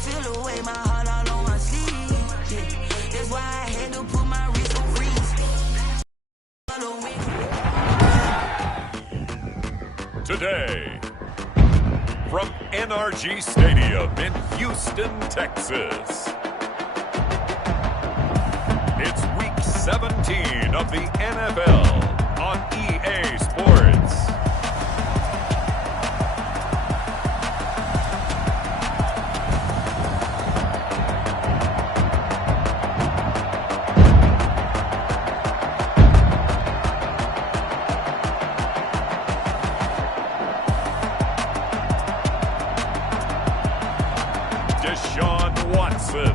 feel the way, my heart all on my sleeve. Yeah. That's why I had to put my wrist on freeze. Today, from NRG Stadium in Houston, Texas, it's Week 17 of the NFL on EA Sports. Deshaun Watson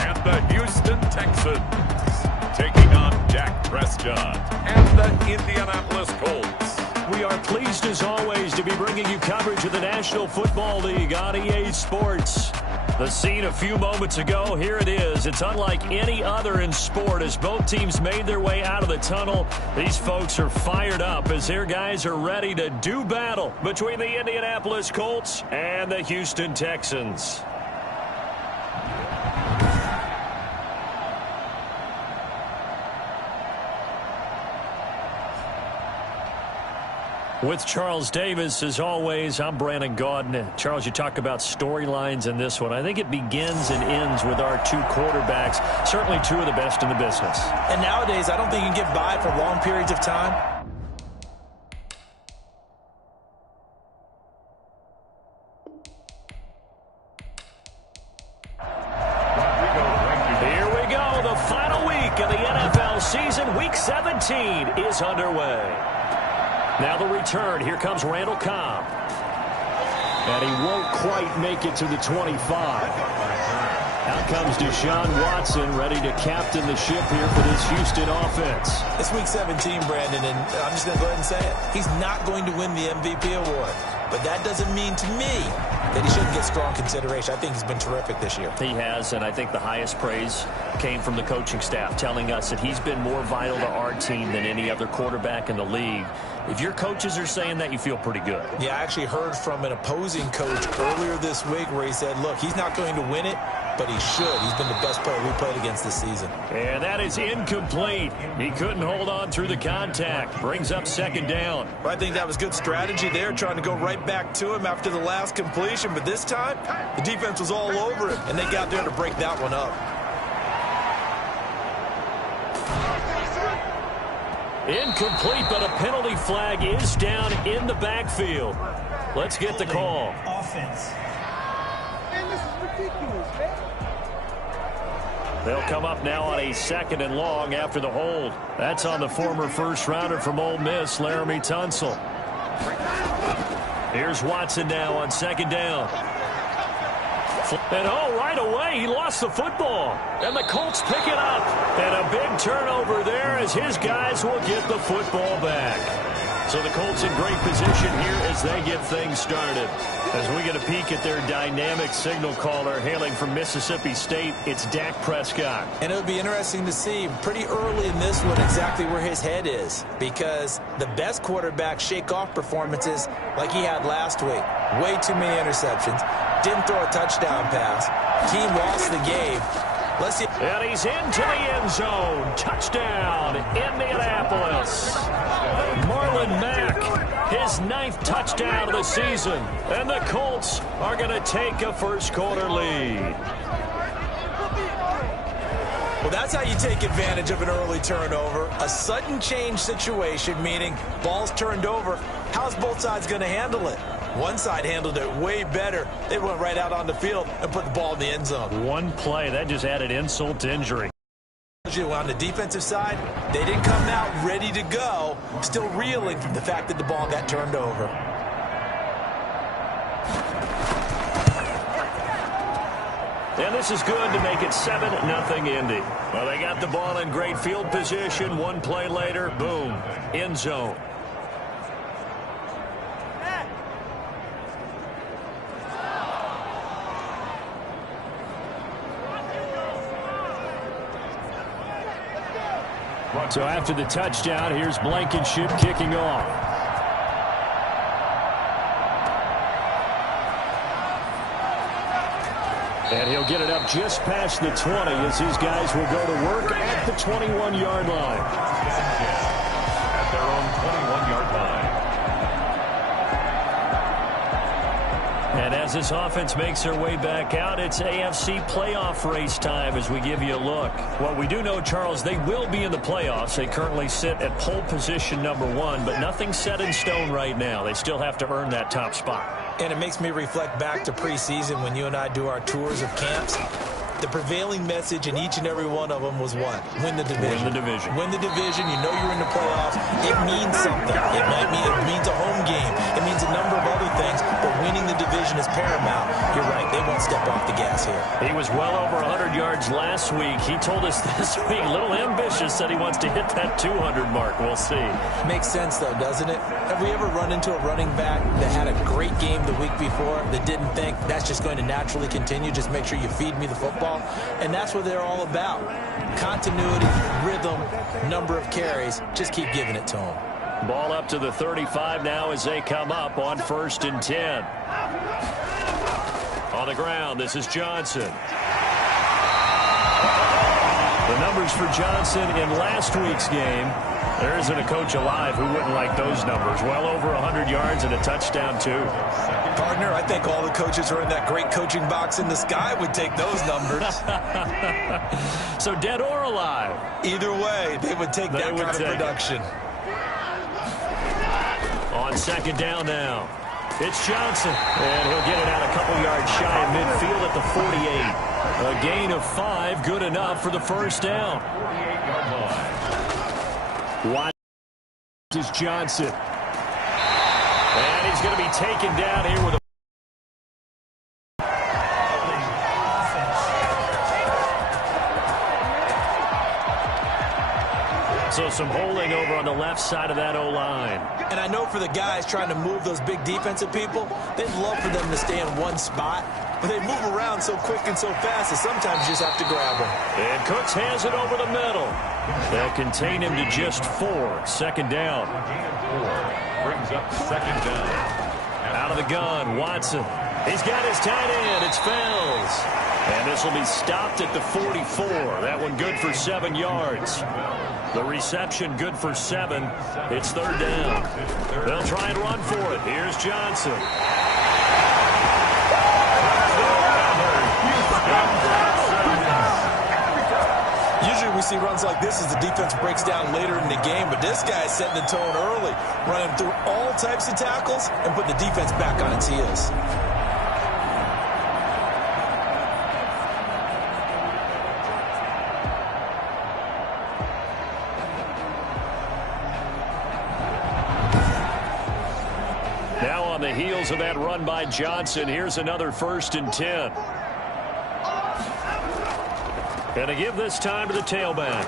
and the Houston Texans taking on Dak Prescott and the Indianapolis Colts. We are pleased as always to be bringing you coverage of the National Football League on EA Sports. The scene a few moments ago, here it is. It's unlike any other in sport as both teams made their way out of the tunnel. These folks are fired up as their guys are ready to do battle between the Indianapolis Colts and the Houston Texans. With Charles Davis, as always, I'm Brandon Gaudin. Charles, you talk about storylines in this one. I think it begins and ends with our two quarterbacks, certainly two of the best in the business. And nowadays, I don't think you can get by for long periods of time. Here we go. The final week of the NFL season. Week 17 is underway. Now the return. Here comes Randall Cobb. And he won't quite make it to the 25. Out comes Deshaun Watson, ready to captain the ship here for this Houston offense. It's Week 17, Brandon, and I'm just going to go ahead and say it. He's not going to win the MVP award. But that doesn't mean to me that he shouldn't get strong consideration. I think he's been terrific this year. He has, and I think the highest praise came from the coaching staff, telling us that he's been more vital to our team than any other quarterback in the league. If your coaches are saying that, you feel pretty good. Yeah, I actually heard from an opposing coach earlier this week where he said, look, he's not going to win it, but he should. He's been the best player we played against this season. And that is incomplete. He couldn't hold on through the contact. Brings up second down. I think that was good strategy there, trying to go right back to him after the last completion. But this time, the defense was all over him, and they got there to break that one up. Incomplete, but a penalty flag is down in the backfield. Let's get the call. Offense. Man, this is ridiculous, man. They'll come up now on a second and long after the hold. That's on the former first-rounder from Ole Miss, Laramie Tunsil. Here's Watson now on second down. And right away, he lost the football. And the Colts pick it up. And a big turnover there as his guys will get the football back. So the Colts in great position here as they get things started. As we get a peek at their dynamic signal caller hailing from Mississippi State, it's Dak Prescott. And it would be interesting to see pretty early in this one exactly where his head is, because the best quarterbacks shake off performances like he had last week. Way too many interceptions. Didn't throw a touchdown pass. Team lost the game. Let's see. And he's into the end zone. Touchdown, Indianapolis. Marlon Mack, his 9th touchdown of the season. And the Colts are going to take a first-quarter lead. Well, that's how you take advantage of an early turnover. A sudden change situation, meaning ball's turned over. How's both sides going to handle it? One side handled it way better. They went right out on the field and put the ball in the end zone. One play, that just added insult to injury. On the defensive side, they didn't come out ready to go, still reeling from the fact that the ball got turned over. And this is good to make it 7-0 Indy. Well, they got the ball in great field position. One play later, boom, end zone. So after the touchdown, here's Blankenship kicking off. And he'll get it up just past the 20 as these guys will go to work at the 21-yard line. At their own 21-yard line. And as this offense makes their way back out, it's AFC playoff race time as we give you a look. Well, we do know, Charles, they will be in the playoffs. They currently sit at pole position #1, but nothing's set in stone right now. They still have to earn that top spot. And it makes me reflect back to preseason when you and I do our tours of camps. The prevailing message in each and every one of them was what? Win the division. Win the division. Win the division. You know you're in the playoffs. It means something. It means a home game. It means a number of other things, but winning the division is paramount. You're right. They won't step off the gas here. He was well over 100 yards last week. He told us this week, a little ambitious, said he wants to hit that 200 mark. We'll see. Makes sense, though, doesn't it? Have we ever run into a running back that had a great game the week before that didn't think that's just going to naturally continue? Just make sure you feed me the football. And that's what they're all about. Continuity, rhythm, number of carries. Just keep giving it to them. Ball up to the 35 now as they come up on 1st and 10. On the ground, this is Johnson. The numbers for Johnson in last week's game. There isn't a coach alive who wouldn't like those numbers. Well over 100 yards and a touchdown, too. Partner, I think all the coaches who are in that great coaching box in the sky would take those numbers. So dead or alive? Either way, they would take that kind of production. On 2nd down now. It's Johnson. And he'll get it out a couple yards shy of midfield at the 48. A gain of 5, good enough for the 1st down. 48-yard line. Watch is Johnson. And he's going to be taken down here with a so some holding over on the left side of that O-line. And I know for the guys trying to move those big defensive people, they'd love for them to stay in one spot. But they move around so quick and so fast that sometimes you just have to grab them. And Cooks has it over the middle. They'll contain him to just 4. 2nd down. Brings up 2nd down. Out of the gun, Watson. He's got his tight end. It's Fells. And this will be stopped at the 44. That one good for 7 yards. The reception good for 7. It's 3rd down. They'll try and run for it. Here's Johnson. Usually we see runs like this as the defense breaks down later in the game, but this guy is setting the tone early, running through all types of tackles and putting the defense back on its heels. Now on the heels of that run by Johnson, here's another 1st and 10. And to give this time to the tailback.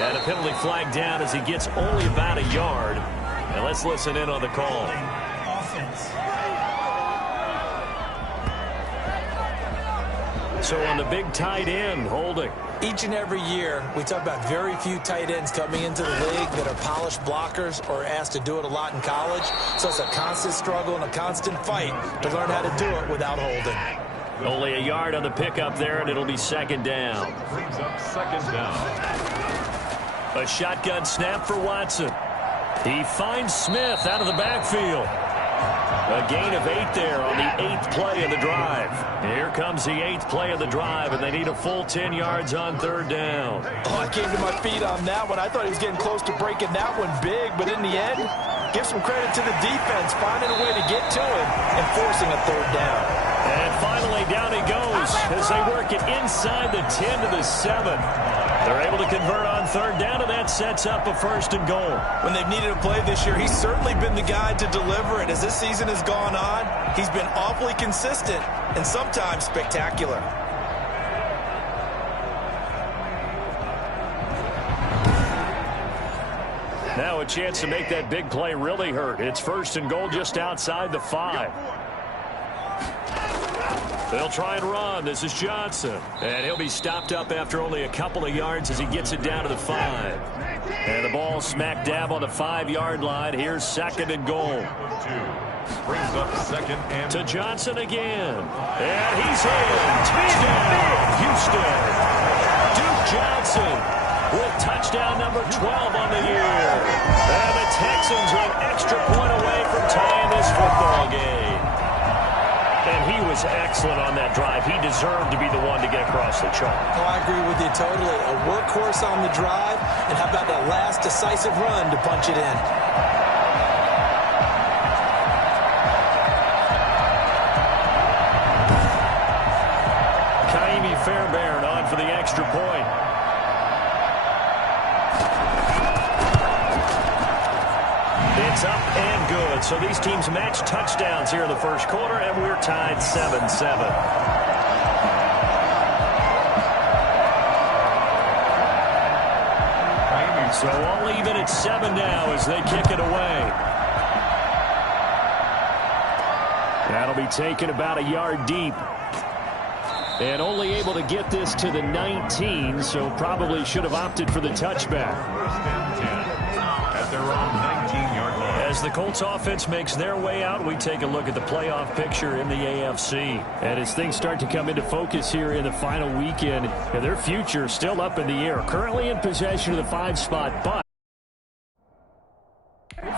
And a penalty flag down as he gets only about a yard. And let's listen in on the call. So on the big tight end, holding. Each and every year, we talk about very few tight ends coming into the league that are polished blockers or asked to do it a lot in college. So it's a constant struggle and a constant fight to learn how to do it without holding. Only a yard on the pickup there, and it'll be 2nd down. Brings up 2nd down. A shotgun snap for Watson. He finds Smith out of the backfield. A gain of 8 there on the 8th play of the drive. Here comes the 8th play of the drive, and they need a full 10 yards on 3rd down. Oh, I came to my feet on that one. I thought he was getting close to breaking that one big, but in the end, give some credit to the defense, finding a way to get to him and forcing a 3rd down. And finally, down he goes as they work it inside the 10 to the 7. They're able to convert on 3rd down, and that sets up a 1st and goal. When they've needed a play this year, he's certainly been the guy to deliver it. As this season has gone on, he's been awfully consistent and sometimes spectacular. Now a chance to make that big play really hurt. It's 1st and goal just outside the 5. They'll try and run. This is Johnson. And he'll be stopped up after only a couple of yards as he gets it down to the 5. And the ball smack dab on the 5-yard line. Here's 2nd and goal. Brings up 2nd and to Johnson again. And he's in. Touchdown, Houston. Duke Johnson with touchdown number 12 on the year. And the Texans are an extra point away from tying this football game. And he was excellent on that drive. He deserved to be the one to get across the chalk. Oh, I agree with you totally. A workhorse on the drive, and how about that last decisive run to punch it in? Kaimi Fairbairn on for the extra point. It's up and good. So these teams match touchdowns here in the first quarter, and we're tied 7-7. So all even at 7 now as they kick it away. That'll be taken about a yard deep. And only able to get this to the 19, so probably should have opted for the touchback. First and 10 at their own 19-yard line. As the Colts offense makes their way out, we take a look at the playoff picture in the AFC. And as things start to come into focus here in the final weekend, their future still up in the air. Currently in possession of the 5 spot, but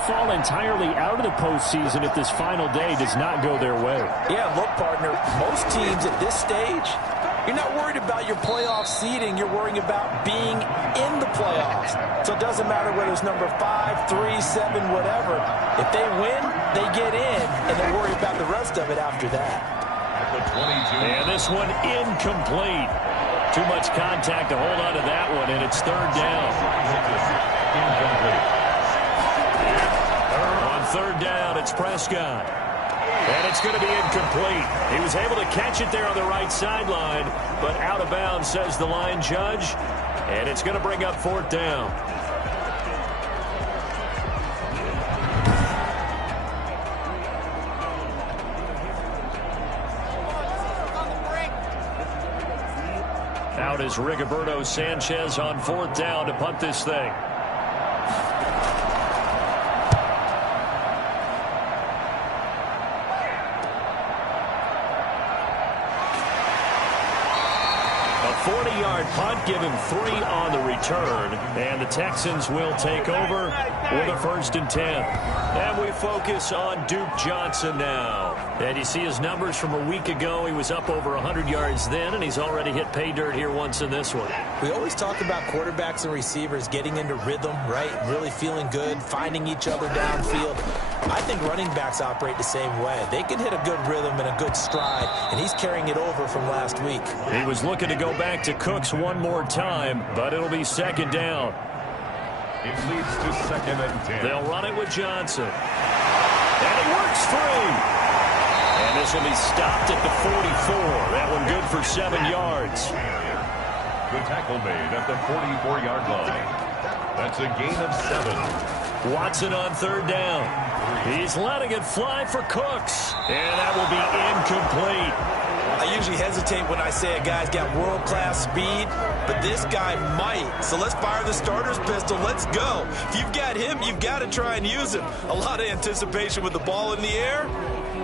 fall entirely out of the postseason if this final day does not go their way. Yeah, look, partner, most teams at this stage, you're not worried about your playoff seeding. You're worrying about being in the playoffs. So it doesn't matter whether it's number 5, 3, 7, whatever. If they win, they get in, and they worry about the rest of it after that. At the 22. And this one incomplete. Too much contact to hold on to that one, and it's 3rd down. Incomplete. On 3rd down, it's Prescott. And it's going to be incomplete. He was able to catch it there on the right sideline, but out of bounds, says the line judge. And it's going to bring up 4th down. Out is Rigoberto Sanchez on 4th down to punt this thing. A 40-yard punt, give him 3 on the return, and the Texans will take over with a 1st and 10. And we focus on Duke Johnson now. And you see his numbers from a week ago. He was up over 100 yards then, and he's already hit pay dirt here once in this one. We always talk about quarterbacks and receivers getting into rhythm, right? Really feeling good, finding each other downfield. I think running backs operate the same way. They can hit a good rhythm and a good stride, and he's carrying it over from last week. He was looking to go back to Cooks one more time, but it'll be 2nd down. It leads to 2nd and 10. They'll run it with Johnson. And he works free. And this will be stopped at the 44. That one good for 7 yards. Good tackle made at the 44-yard line. That's a gain of 7. Watson on 3rd down. He's letting it fly for Cooks. And that will be incomplete. I usually hesitate when I say a guy's got world-class speed, but this guy might. So let's fire the starter's pistol. Let's go. If you've got him, you've got to try and use him. A lot of anticipation with the ball in the air,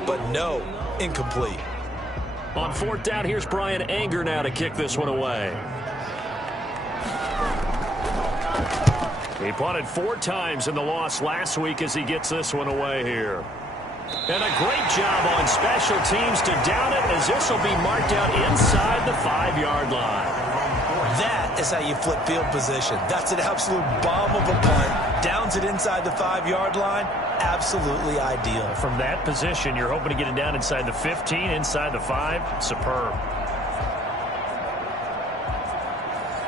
but no, incomplete. On 4th down, here's Brian Anger now to kick this one away. He punted 4 times in the loss last week as he gets this one away here. And a great job on special teams to down it as this will be marked out inside the 5-yard line. That is how you flip field position. That's an absolute bomb of a punt. Downs it inside the 5-yard line. Absolutely ideal. From that position, you're hoping to get it down inside the 15, inside the 5. Superb.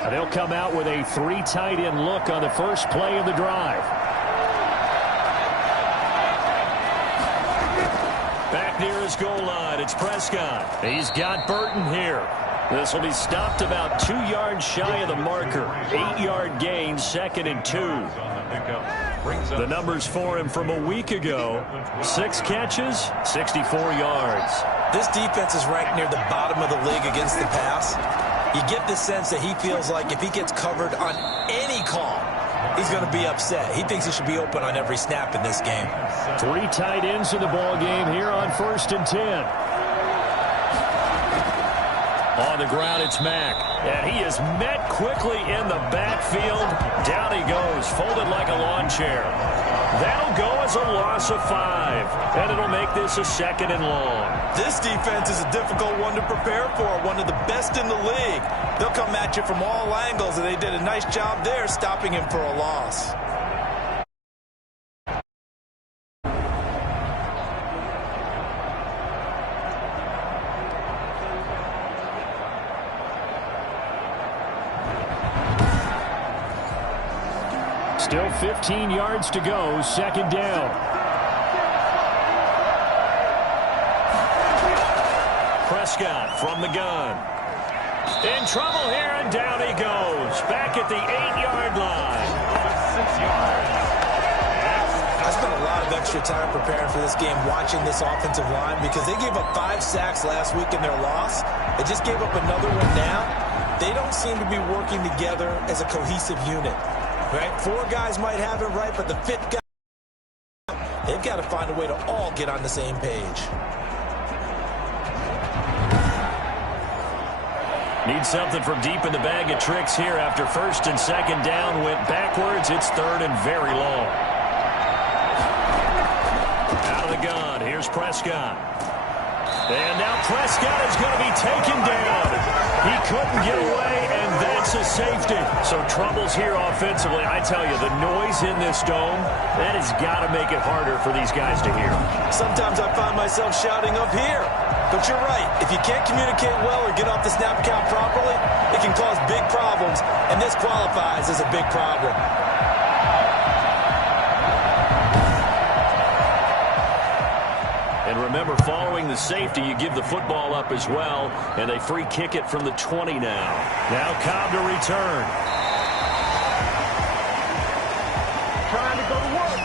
They'll come out with a 3 tight end look on the first play of the drive. Back near his goal line, it's Prescott. He's got Burton here. This will be stopped about 2 yards shy of the marker. 8-yard gain, 2nd and 2. The numbers for him from a week ago: 6 catches, 64 yards. This defense is ranked near the bottom of the league against the pass. You get the sense that he feels like if he gets covered on any call, he's going to be upset. He thinks he should be open on every snap in this game. 3 tight ends in the ball game here on 1st and 10. On the ground, it's Mack. And he is met quickly in the backfield. Down he goes, folded like a lawn chair. That'll go as a loss of 5. And it'll make this a 2nd and long. This defense is a difficult one to prepare for, one of the best in the league. They'll come at you from all angles, and they did a nice job there stopping him for a loss. Still 15 yards to go, 2nd down. Prescott from the gun. In trouble here, and down he goes. Back at the 8-yard line. 6 yards. I spent a lot of extra time preparing for this game watching this offensive line because they gave up 5 sacks last week in their loss. They just gave up another one now. They don't seem to be working together as a cohesive unit. Right? 4 guys might have it right, but the 5th guy, they've got to find a way to all get on the same page. Need something from deep in the bag of tricks here after 1st and 2nd down. Went backwards. It's 3rd and very long. Out of the gun. Here's Prescott. And now Prescott is going to be taken down. He couldn't get away, and that's a safety. So troubles here offensively. I tell you, the noise in this dome, that has got to make it harder for these guys to hear. Sometimes I find myself shouting up here. But you're right. If you can't communicate well or get off the snap count properly, it can cause big problems, and this qualifies as a big problem. And remember, following the safety, you give the football up as well, and they free kick it from the 20 now. Now Cobb to return. Trying to go to work.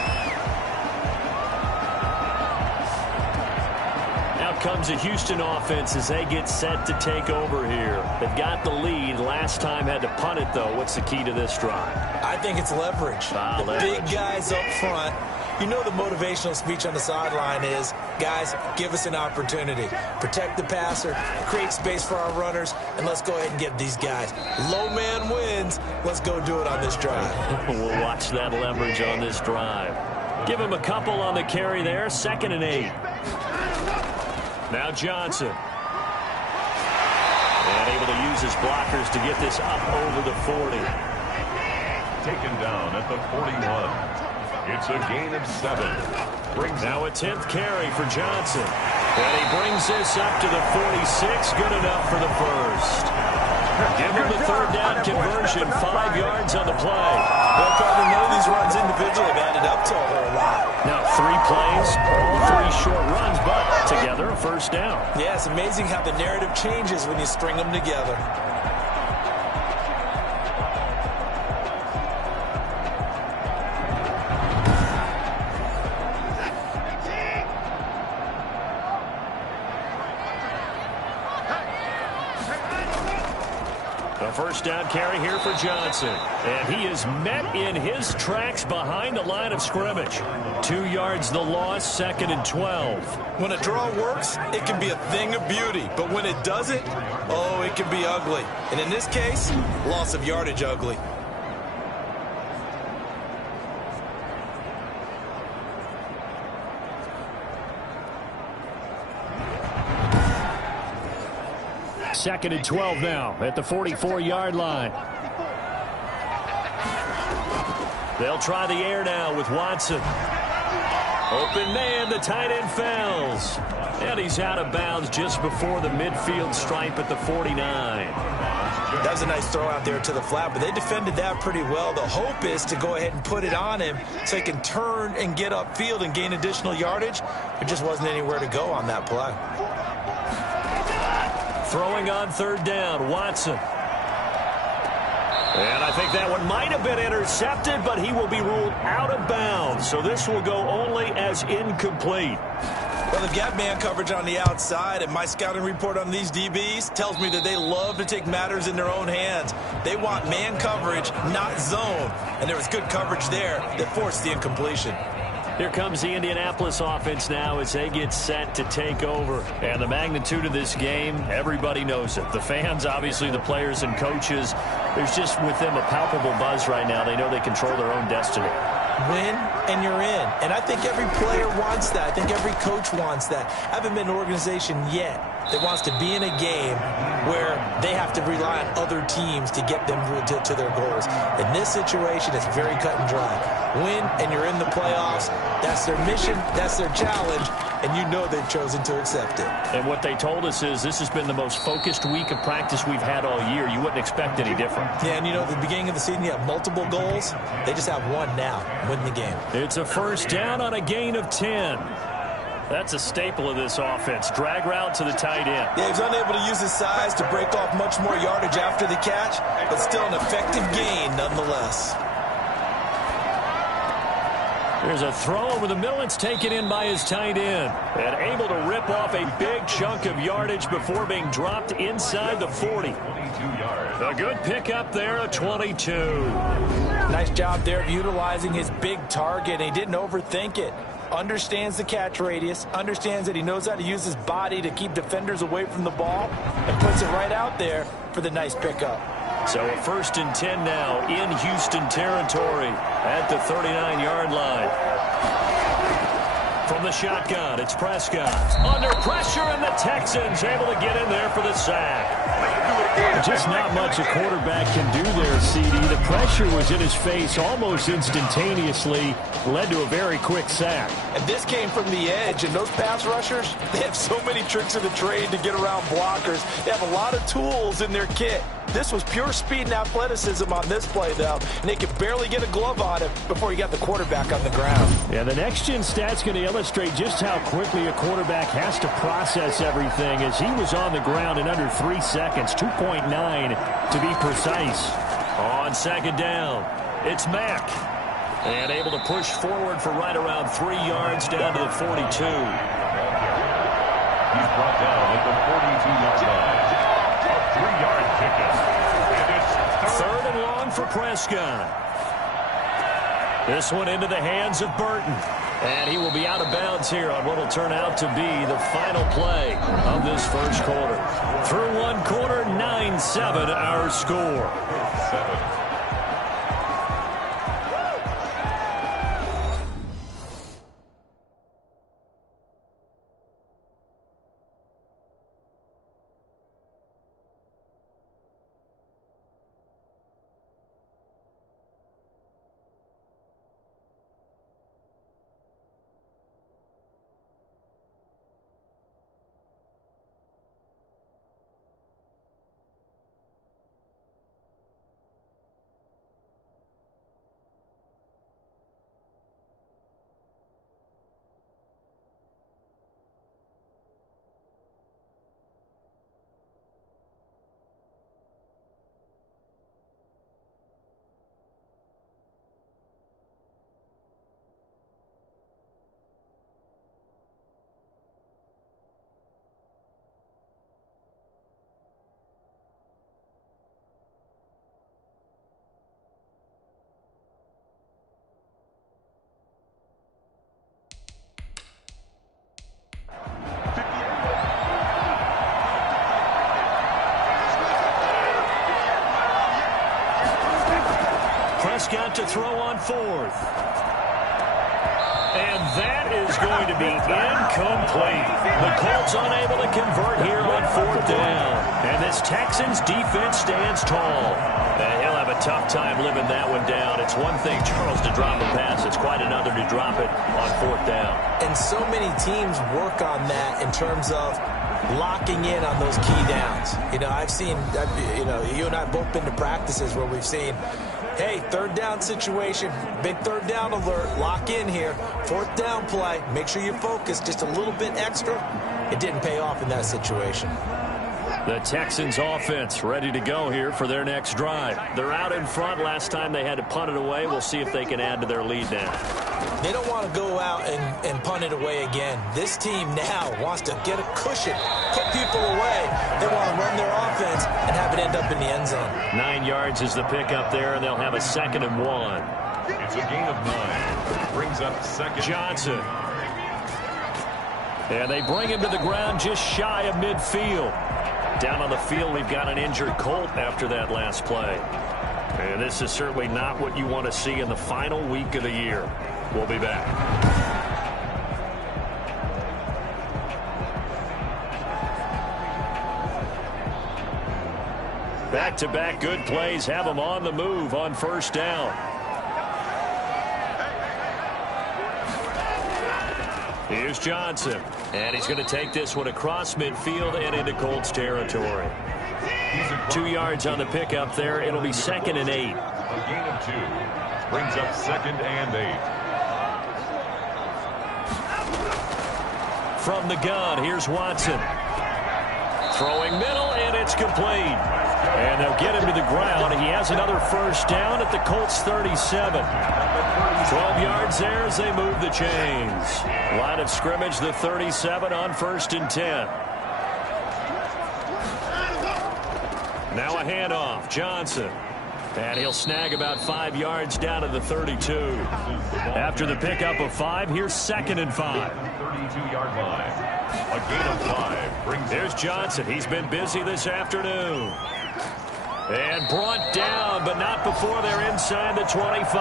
Out comes the Houston offense as they get set to take over here. They've got the lead. Last time had to punt it, though. What's the key to this drive? I think it's leverage. The big guys up front. You know the motivational speech on the sideline is, guys, give us an opportunity. Protect the passer, create space for our runners, and let's go ahead and get these guys. Low man wins. Let's go do it on this drive. We'll watch that leverage on this drive. Give him a couple on the carry there. 2nd and 8. Now Johnson. And able to use his blockers to get this up over the 40. Taken down at the 41. It's a gain of 7. Now a 10th carry for Johnson. And he brings this up to the 46. Good enough for the first. Give him the 3rd down conversion. 5 yards on the play. Well, Carter, none of these runs individually have added up to a whole lot. Now 3 plays, all 3 short runs, but together a 1st down. Yeah, it's amazing how the narrative changes when you string them together. A 1st down carry here for Johnson. And he is met in his tracks behind the line of scrimmage. 2 yards the loss, 2nd and 12. When a draw works, it can be a thing of beauty. But when it doesn't, oh, it can be ugly. And in this case, loss of yardage ugly. Second and 12 now at the 44-yard line. They'll try the air now with Watson. Open man, the tight end Fells. And he's out of bounds just before the midfield stripe at the 49. That was a nice throw out there to the flat, but they defended that pretty well. The hope is to go ahead and put it on him so he can turn and get upfield and gain additional yardage. There just wasn't anywhere to go on that play. Throwing on 3rd down, Watson. And I think that one might have been intercepted, but he will be ruled out of bounds. So this will go only as incomplete. Well, they've got man coverage on the outside, and my scouting report on these DBs tells me that they love to take matters in their own hands. They want man coverage, not zone. And there was good coverage there that forced the incompletion. Here comes the Indianapolis offense now as they get set to take over. And the magnitude of this game, everybody knows it. The fans, obviously the players and coaches, there's just with them a palpable buzz right now. They know they control their own destiny. Win, and you're in. And I think every player wants that. I think every coach wants that. I haven't been an organization yet that wants to be in a game where they have to rely on other teams to get them to their goals. In this situation, it's very cut and dry. Win, and you're in the playoffs. That's their mission. That's their challenge. And you know they've chosen to accept it. And what they told us is this has been the most focused week of practice we've had all year. You wouldn't expect any different. Yeah, and you know, at the beginning of the season, you have multiple goals. They just have one now. Win the game. It's a first down on a gain of 10. That's a staple of this offense. Drag route to the tight end. Yeah, he's unable to use his size to break off much more yardage after the catch, but still an effective gain nonetheless. There's a throw over the middle. It's taken in by his tight end. And able to rip off a big chunk of yardage before being dropped inside the 40. A good pickup there, a 22. Nice job there of utilizing his big target. He didn't overthink it. Understands the catch radius, understands that he knows how to use his body to keep defenders away from the ball, and puts it right out there for the nice pickup. So a first and 10 now in Houston territory at the 39-yard line. From the shotgun, it's Prescott. Under pressure, and the Texans able to get in there for the sack. Just not much a quarterback can do there, CD. The pressure was in his face almost instantaneously, led to a very quick sack. And this came from the edge, and those pass rushers, they have so many tricks of the trade to get around blockers. They have a lot of tools in their kit. This was pure speed and athleticism on this play, though, and they could barely get a glove on him before he got the quarterback on the ground. Yeah, the next-gen stat's going to illustrate just how quickly a quarterback has to process everything, as he was on the ground in under 3 seconds, 2.9 to be precise. On second down, it's Mack. And able to push forward for right around 3 yards down to the 42. He's brought down at the 42-yard line. A 3-yard pickup. And it's third and long for Prescott. This one into the hands of Burton. And he will be out of bounds here on what will turn out to be the final play of this first quarter. Through one quarter, 9-7 our score. 7. Prescott to throw on fourth. And that is going to be incomplete. The Colts unable to convert here on fourth down. And this Texans defense stands tall. And he'll have a tough time living that one down. It's one thing, Charles, to drop a pass. It's quite another to drop it on fourth down. And so many teams work on that in terms of locking in on those key downs. You know, I've seen, you and I have both been to practices where we've seen, hey, third down situation, big third down alert, lock in here, fourth down play, make sure you focus just a little bit extra. It didn't pay off in that situation. The Texans offense ready to go here for their next drive. They're out in front. Last time they had to punt it away. We'll see if they can add to their lead now. They don't want to go out and punt it away again. This team now wants to get a cushion, put people away. They want to run their offense and have it end up in the end zone. 9 yards is the pickup there, and they'll have a 2nd and 1. It's a gain of 9. Brings up second. Johnson. And they bring him to the ground just shy of midfield. Down on the field, we've got an injured Colt after that last play. And this is certainly not what you want to see in the final week of the year. We'll be back. Back-to-back good plays have them on the move on first down. Here's Johnson. And he's going to take this one across midfield and into Colts territory. 2 yards on the pickup there. It'll be 2nd and 8. A gain of 2. Brings up 2nd and 8. From the gun, here's Watson. Throwing middle, and it's complete. And they'll get him to the ground. He has another first down at the Colts 37. 12 yards there as they move the chains. Line of scrimmage, the 37 on 1st and 10. Now a handoff, Johnson. And he'll snag about 5 yards down to the 32. After the pickup of 5, here's 2nd and 5. 32-yard line. A gain of 5. Brings Here's Johnson. He's been busy this afternoon. And brought down, but not before they're inside the 25.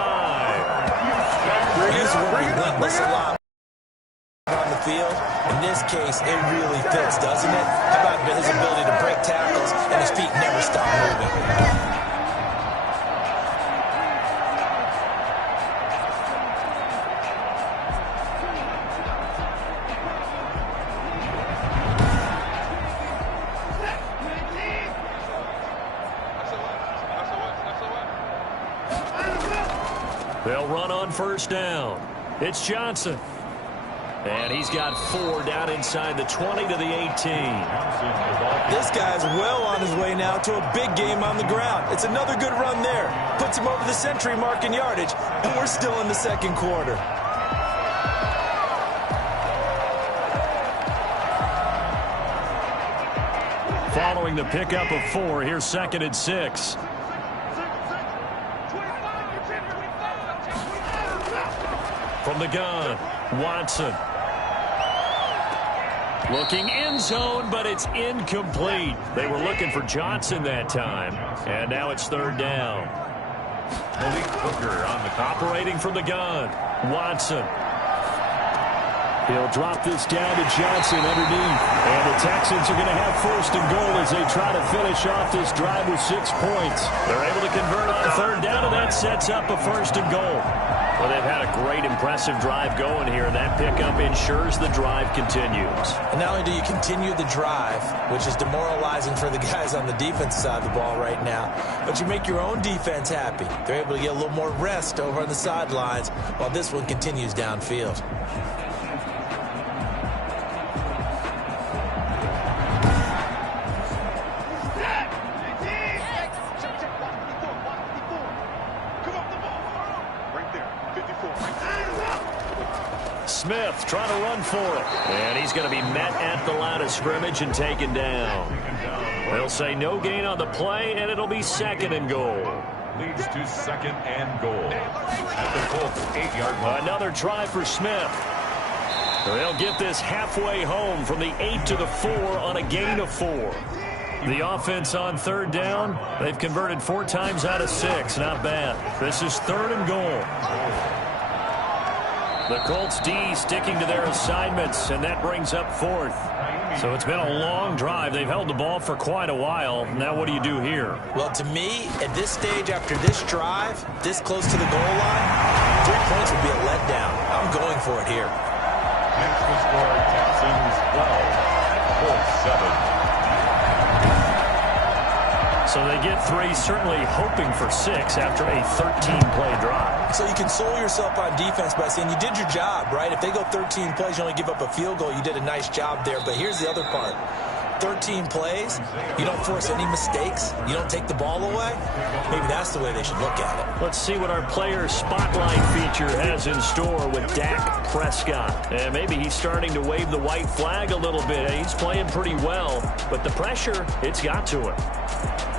He's relentless a lot on the field. In this case, it really fits, doesn't it? How about his ability to break tackles and his feet never stop moving? They'll run on first down. It's Johnson. And he's got 4 down inside the 20 to the 18. This guy's well on his way now to a big game on the ground. It's another good run there. Puts him over the century mark in yardage, and we're still in the 2nd quarter. Following the pickup of 4, here's 2nd and 6. From the gun, Watson. Looking end zone, but it's incomplete. They were looking for Johnson that time. And now it's 3rd down. Malik Hooker on the operating from the gun. Watson. He'll drop this down to Johnson underneath. And the Texans are going to have 1st and goal as they try to finish off this drive with 6 points. They're able to convert on 3rd down, and that sets up a 1st and goal. Well, they've had a great, impressive drive going here. That pickup ensures the drive continues. And not only do you continue the drive, which is demoralizing for the guys on the defensive side of the ball right now, but you make your own defense happy. They're able to get a little more rest over on the sidelines while this one continues downfield. Smith trying to run for it. And he's going to be met at the line of scrimmage and taken down. They'll say no gain on the play, and it'll be 2nd and goal. leads to 2nd and goal at the Colts 8-yard line. Another try for Smith. They'll get this halfway home from the 8 to the 4 on a gain of 4. The offense on 3rd down, they've converted 4 times out of 6. Not bad. This is 3rd and goal. The Colts D sticking to their assignments, and that brings up 4th. So it's been a long drive. They've held the ball for quite a while. Now what do you do here? Well, to me, at this stage, after this drive, this close to the goal line, 3 points would be a letdown. I'm going for it here. Next to score, Texans 12, Colts 7. So they get 3, certainly hoping for 6 after a 13-play drive. So you console yourself on defense by saying you did your job, right? If they go 13 plays, you only give up a field goal, you did a nice job there. But here's the other part. 13 plays, you don't force any mistakes, you don't take the ball away, maybe that's the way they should look at it. Let's see what our player spotlight feature has in store with Dak Prescott. And maybe he's starting to wave the white flag a little bit. He's playing pretty well, but the pressure, it's got to him.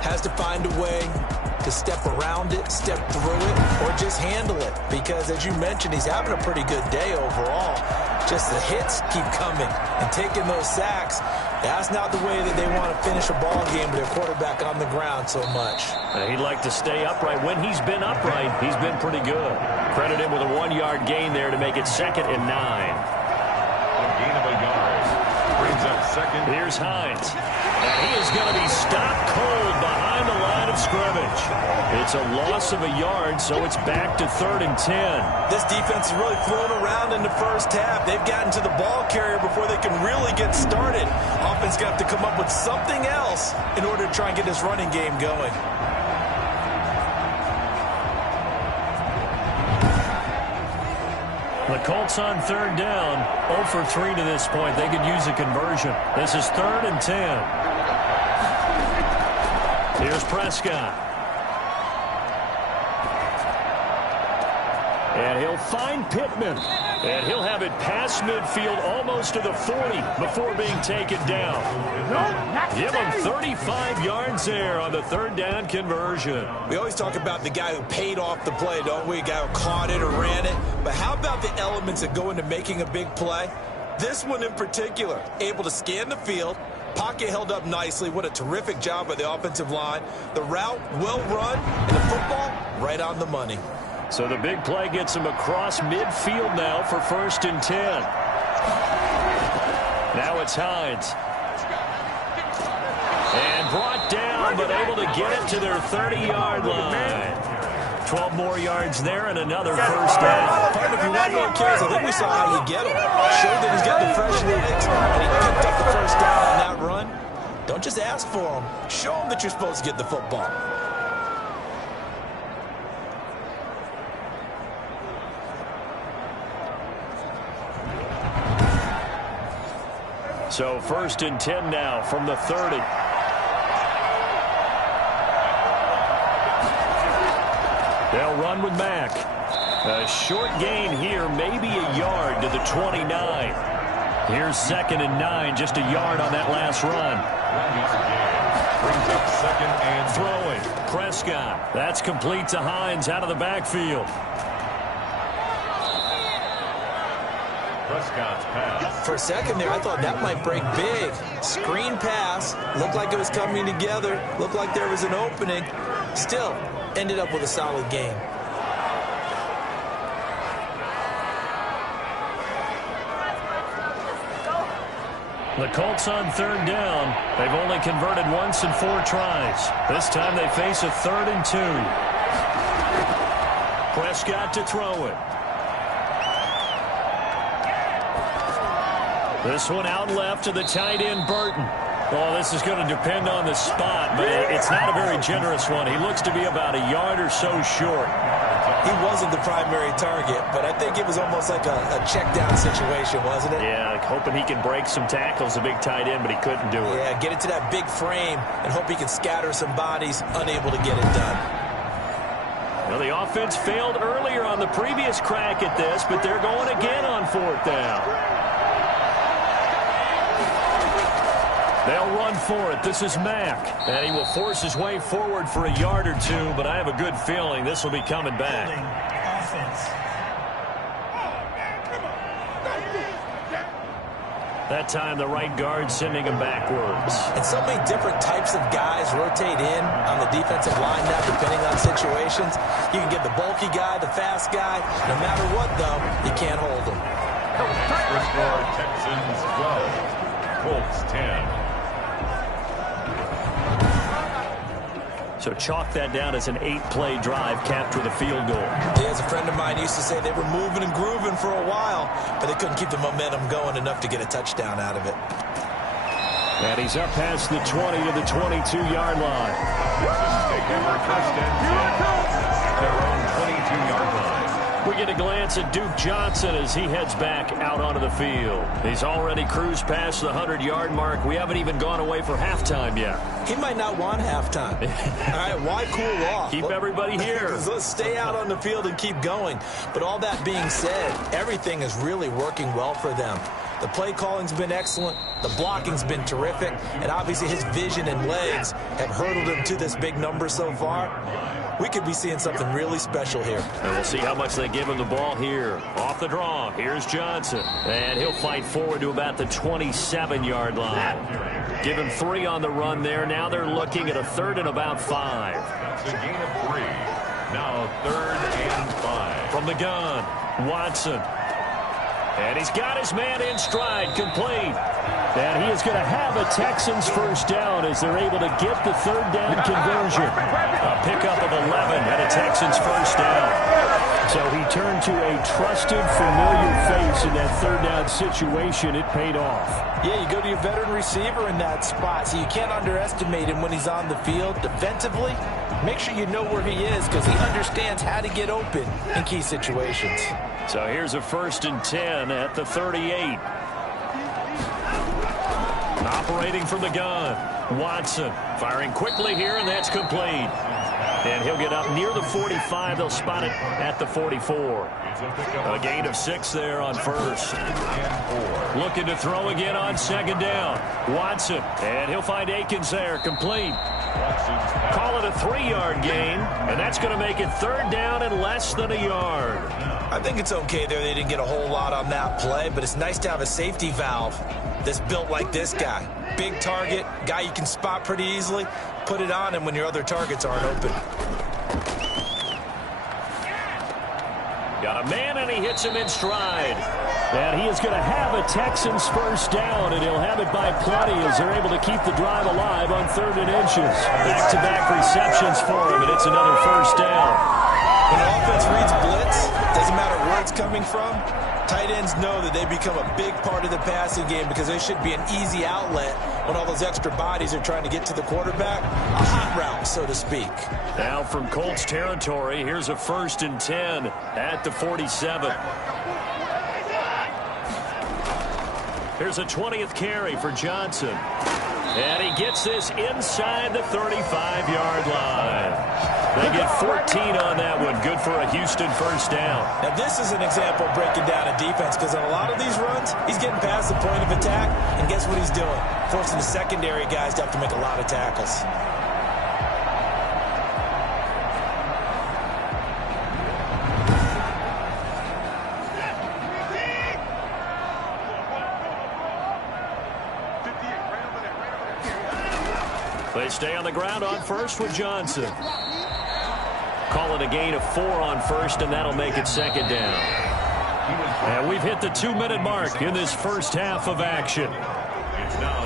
Has to find a way to step around it, step through it, or just handle it. Because as you mentioned, he's having a pretty good day overall. Just the hits keep coming and taking those sacks. That's not the way that they want to finish a ball game with their quarterback on the ground so much. He'd like to stay upright. When he's been upright, he's been pretty good. Credit him with a 1-yard gain there to make it 2nd and 9. A gain of a yard. Brings up second. Here's Hines. And he is going to be stopped cold behind the line of scrimmage. It's a loss of a yard, so it's back to 3rd and 10. This defense has really flown around in the first half. They've gotten to the ball carrier before they can really get started. Offense got to come up with something else in order to try and get this running game going. The Colts on 3rd down, 0 for 3 to this point. They could use a conversion. This is 3rd and 10. Here's Prescott. And he'll find Pittman. And he'll have it past midfield almost to the 40 before being taken down. Give him 35 yards there on the 3rd down conversion. We always talk about the guy who paid off the play, don't we? A guy who caught it or ran it. But how about the elements that go into making a big play? This one in particular, able to scan the field, pocket held up nicely. What a terrific job by the offensive line. The route, well run, and the football, right on the money. So the big play gets him across midfield now for 1st and 10. Now it's Hines. And brought down, but able to get it to their 30-yard line. 12 more yards there and another 1st down. Partner, if you want more carries, I think we saw how you get him. Showed that he's got the fresh legs, and he picked up the 1st down on that run. Don't just ask for him. Show him that you're supposed to get the football. So 1st and 10 now from the 30. They'll run with Mack. A short gain here, maybe a yard to the 29. Here's 2nd and 9, just a yard on that last run. Brings up 2nd and Throwing, Prescott. That's complete to Hines out of the backfield. Prescott's pass. For a second there, I thought that might break big. Screen pass. Looked like it was coming together. Looked like there was an opening. Still, ended up with a solid game. The Colts on 3rd down. They've only converted once in 4 tries. This time they face a 3rd and 2. Prescott to throw it. This one out left to the tight end, Burton. Well, this is going to depend on the spot, but it's not a very generous one. He looks to be about a yard or so short. He wasn't the primary target, but I think it was almost like a check down situation, wasn't it? Yeah, like hoping he can break some tackles, a big tight end, but he couldn't do it. Yeah, get it to that big frame and hope he can scatter some bodies, unable to get it done. Well, the offense failed earlier on the previous crack at this, but they're going again on 4th down. They'll run for it. This is Mack. And he will force his way forward for a yard or 2, but I have a good feeling this will be coming back. That time the right guard sending him backwards. And so many different types of guys rotate in on the defensive line now, depending on situations. You can get the bulky guy, the fast guy. No matter what, though, you can't hold him. Score Texans 12, Colts 10. So chalk that down as an 8-play drive capped with a field goal. Yeah, as a friend of mine used to say, they were moving and grooving for a while, but they couldn't keep the momentum going enough to get a touchdown out of it. And he's up past the 20 to the 22-yard line. Texans take over 1st and 10 at their own 22-yard line. We get a glance at Duke Johnson as he heads back out onto the field. He's already cruised past the 100-yard mark. We haven't even gone away for halftime yet. He might not want halftime. All right, why cool off? Keep everybody here. Let's stay out on the field and keep going. But all that being said, everything is really working well for them. The play calling's been excellent, the blocking's been terrific, and obviously his vision and legs have hurdled him to this big number so far. We could be seeing something really special here. And we'll see how much they give him the ball here. Off the draw, here's Johnson. And he'll fight forward to about the 27-yard line. Give him 3 on the run there. Now they're looking at a 3rd and about 5. That's a gain of 3. Now 3rd and 5. From the gun, Watson. And he's got his man in stride, complete. And he is going to have a Texans first down as they're able to get the 3rd down conversion. A pickup of 11 and a Texans first down. So he turned to a trusted, familiar face in that 3rd down situation. It paid off. Yeah, you go to your veteran receiver in that spot, so you can't underestimate him when he's on the field. Defensively, make sure you know where he is because he understands how to get open in key situations. So here's a 1st and 10 at the 38. Operating from the gun, Watson firing quickly here, and that's complete. And he'll get up near the 45. They'll spot it at the 44. A gain of 6 there on 1st. Looking to throw again on 2nd down. Watson, and he'll find Akins there, complete. Call it a 3-yard gain, and that's going to make it 3rd down and less than a yard. I think it's okay there. They didn't get a whole lot on that play, but it's nice to have a safety valve that's built like this guy. Big target, guy you can spot pretty easily. Put it on him when your other targets aren't open. Got a man, and he hits him in stride. And he is going to have a Texans first down, and he'll have it by plenty as they're able to keep the drive alive on 3rd and inches. Back-to-back receptions for him, and it's another first down. When an offense reads blitz, doesn't matter where it's coming from, tight ends know that they become a big part of the passing game because they should be an easy outlet when all those extra bodies are trying to get to the quarterback. A hot route, so to speak. Now from Colts territory, here's a 1st and 10 at the 47. Here's a 20th carry for Johnson. And he gets this inside the 35-yard line. They get 14 on that one. Good for a Houston first down. Now, this is an example of breaking down a defense because on a lot of these runs, he's getting past the point of attack, and guess what he's doing? Forcing the secondary guys to have to make a lot of tackles. They stay on the ground on 1st with Johnson. Call it a gain of 4 on 1st, and that'll make it 2nd down. And we've hit the 2-minute mark in this first half of action.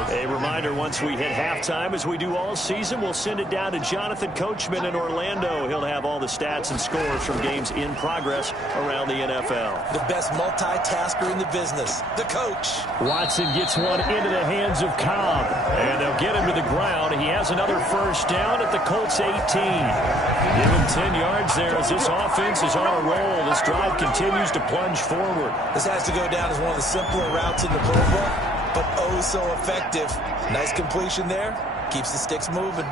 A reminder, once we hit halftime, as we do all season, we'll send it down to Jonathan Coachman in Orlando. He'll have all the stats and scores from games in progress around the NFL. The best multitasker in the business, the coach. Watson gets one into the hands of Cobb, and they'll get him to the ground. He has another first down at the Colts 18. Give him 10 yards there as this offense is on a roll. This drive continues to plunge forward. This has to go down as one of the simpler routes in the playbook, but oh so effective. Nice completion there. Keeps the sticks moving.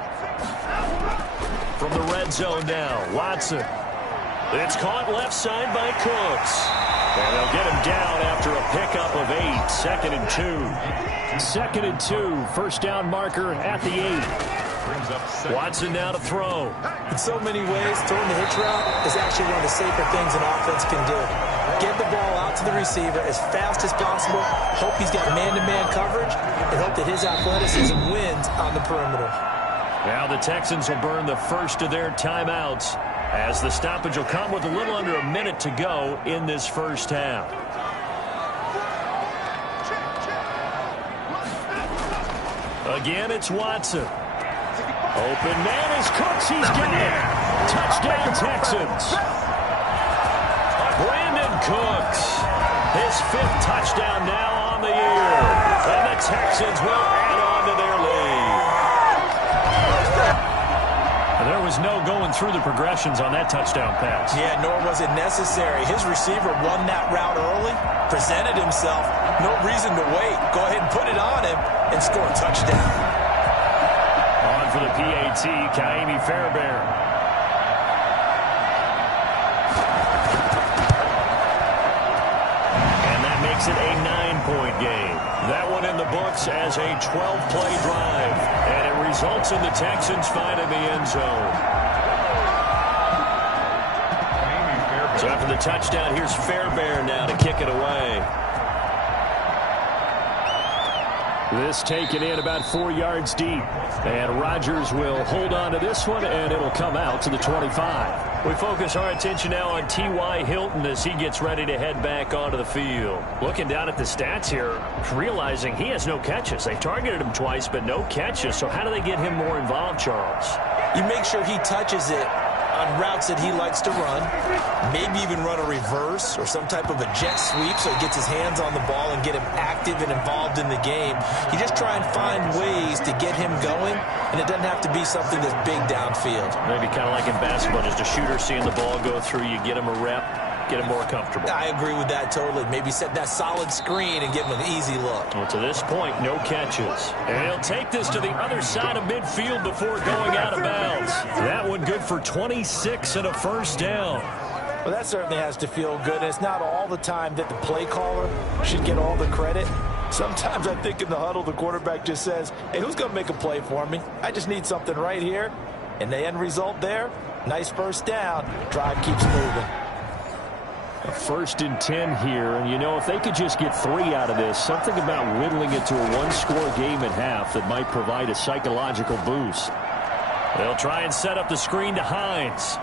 From the red zone now, Watson. It's caught left side by Cooks. And they'll get him down after a pickup of 8. 2nd and 2. 2nd and 2. First down marker at the 8. Watson now to throw. In so many ways, throwing the hitch route is actually one of the safer things an offense can do. Get the ball out to the receiver as fast as possible, hope he's got man-to-man coverage, and hope that his athleticism wins on the perimeter. Now the Texans will burn the first of their timeouts as the stoppage will come with a little under a minute to go in this first half. Again, it's Watson. Open man is Cooks. He's got it. Touchdown, Texans. Brandon Cooks. His 5th touchdown now on the year. And the Texans will add on to their lead. And there was no going through the progressions on that touchdown pass. Yeah, nor was it necessary. His receiver won that route early, presented himself. No reason to wait. Go ahead and put it on him and score a touchdown. On for the PAT, Ka'imi Fairbairn. And that makes it a 9-point game. That one in the books as a 12-play drive. And it results in the Texans finding the end zone. So after the touchdown, here's Fairbairn now to kick it away. This taken in about 4 yards deep. And Rodgers will hold on to this one, and it'll come out to the 25. We focus our attention now on T.Y. Hilton as he gets ready to head back onto the field. Looking down at the stats here, realizing he has no catches. They've targeted him twice, but no catches. So how do they get him more involved, Charles? You make sure he touches it on routes that he likes to run, maybe even run a reverse or some type of a jet sweep so he gets his hands on the ball and get him active and involved in the game. You just try and find ways to get him going, and it doesn't have to be something that's big downfield. Maybe kind of like in basketball, just a shooter seeing the ball go through, you get him a rep, get him more comfortable. I agree with that totally. Maybe set that solid screen and give him an easy look. Well, to this point, no catches. And he'll take this to the other side of midfield before going out of bounds. That one good for 26 and a first down. Well, that certainly has to feel good. And it's not all the time that the play caller should get all the credit. Sometimes I think in the huddle, the quarterback just says, hey, who's going to make a play for me? I just need something right here. And the end result there, nice first down. Drive keeps moving. A 1st and 10 here, and you know, if they could just get 3 out of this, something about whittling it to a 1-score game at half that might provide a psychological boost. They'll try and set up the screen to Hines.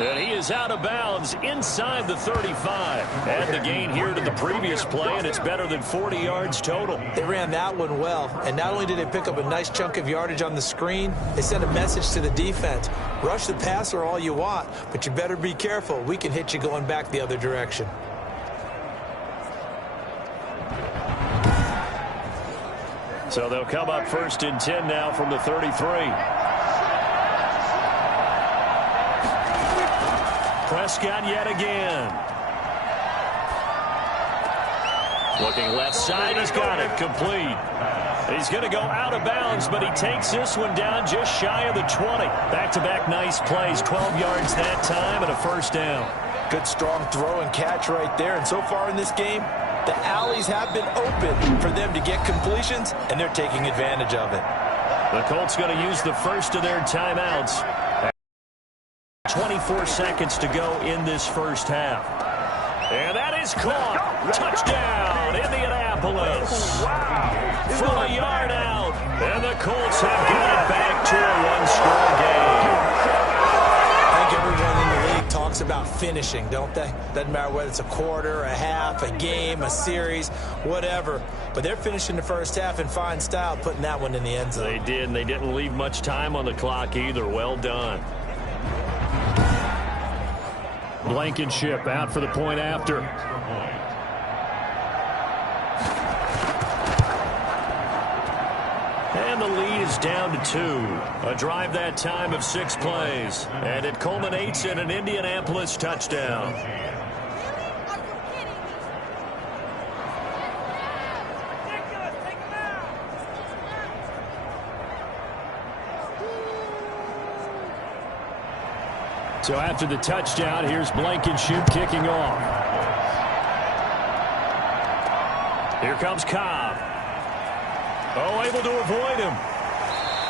And he is out of bounds inside the 35. Add the gain here to the previous play, and it's better than 40 yards total. They ran that one well, and not only did they pick up a nice chunk of yardage on the screen, they sent a message to the defense. Rush the passer all you want, but you better be careful. We can hit you going back the other direction. So they'll come up 1st and 10 now from the 33. Prescott yet again. Looking left side, he's got it complete. He's going to go out of bounds, but he takes this one down just shy of the 20. Back-to-back nice plays, 12 yards that time and a first down. Good strong throw and catch right there. And so far in this game, the alleys have been open for them to get completions, and they're taking advantage of it. The Colts going to use the first of their timeouts. 24 seconds to go in this first half. And that is caught. Touchdown, Indianapolis. Wow. From a yard out. And the Colts have got it back to a 1-score game. I think everyone in the league talks about finishing, don't they? Doesn't matter whether it's a quarter, a half, a game, a series, whatever. But they're finishing the first half in fine style, putting that one in the end zone. They did, and they didn't leave much time on the clock either. Well done. Blankenship out for the point after. And the lead is down to 2. A drive that time of 6 plays. And it culminates in an Indianapolis touchdown. So after the touchdown, here's Blankenship kicking off. Here comes Cobb. Oh, able to avoid him.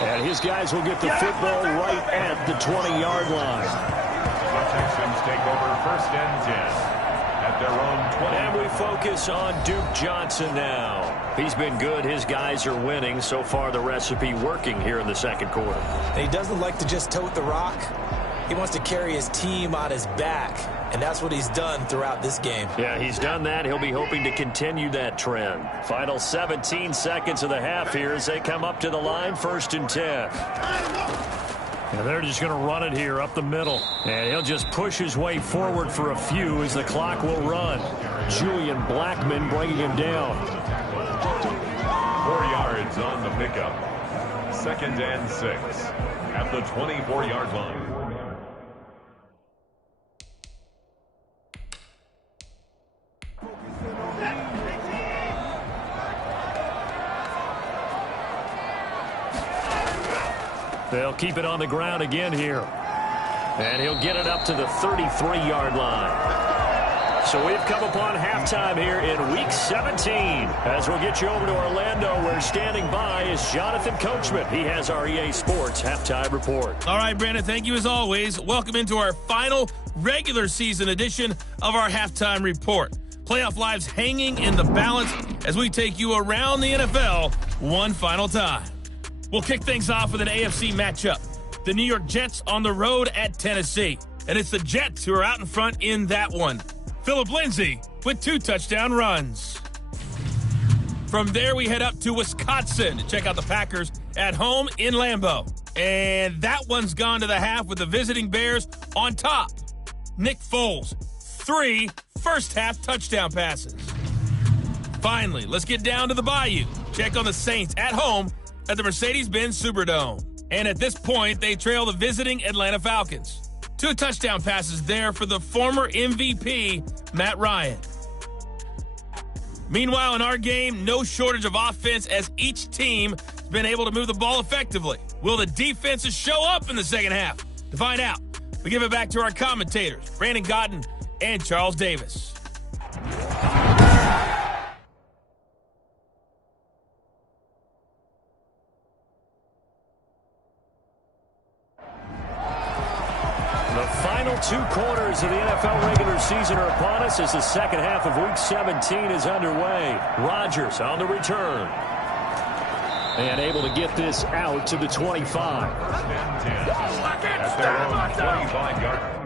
And his guys will get the football right at the 20-yard line. The Texans take over 1st and 10 at their own 20. And we focus on Duke Johnson now. He's been good. His guys are winning. So far, the recipe working here in the second quarter. And he doesn't like to just tote the rock. He wants to carry his team on his back, and that's what he's done throughout this game. Yeah, he's done that. He'll be hoping to continue that trend. Final 17 seconds of the half here as they come up to the line, 1st and 10. And they're just going to run it here up the middle. And he'll just push his way forward for a few as the clock will run. Julian Blackmon bringing him down. 4 yards on the pickup. 2nd and 6. at the 24-yard line. They'll keep it on the ground again here. And he'll get it up to the 33-yard line. So we've come upon halftime here in Week 17. As we'll get you over to Orlando, where standing by is Jonathan Coachman. He has our EA Sports Halftime Report. All right, Brandon, thank you as always. Welcome into our final regular season edition of our Halftime Report. Playoff lives hanging in the balance as we take you around the NFL one final time. We'll kick things off with an AFC matchup. The New York Jets on the road at Tennessee. And it's the Jets who are out in front in that one. Phillip Lindsay with 2 touchdown runs. From there, we head up to Wisconsin to check out the Packers at home in Lambeau. And that one's gone to the half with the visiting Bears on top. Nick Foles, 3 first-half touchdown passes. Finally, let's get down to the Bayou. Check on the Saints at home at the Mercedes-Benz Superdome. And at this point, they trail the visiting Atlanta Falcons. 2 touchdown passes there for the former MVP, Matt Ryan. Meanwhile, in our game, no shortage of offense as each team has been able to move the ball effectively. Will the defenses show up in the second half? To find out, we give it back to our commentators, Brandon Gaudin and Charles Davis. The final 2 quarters of the NFL regular season are upon us as the second half of Week 17 is underway. Rodgers on the return. And able to get this out to the 25. At their own 25-yard.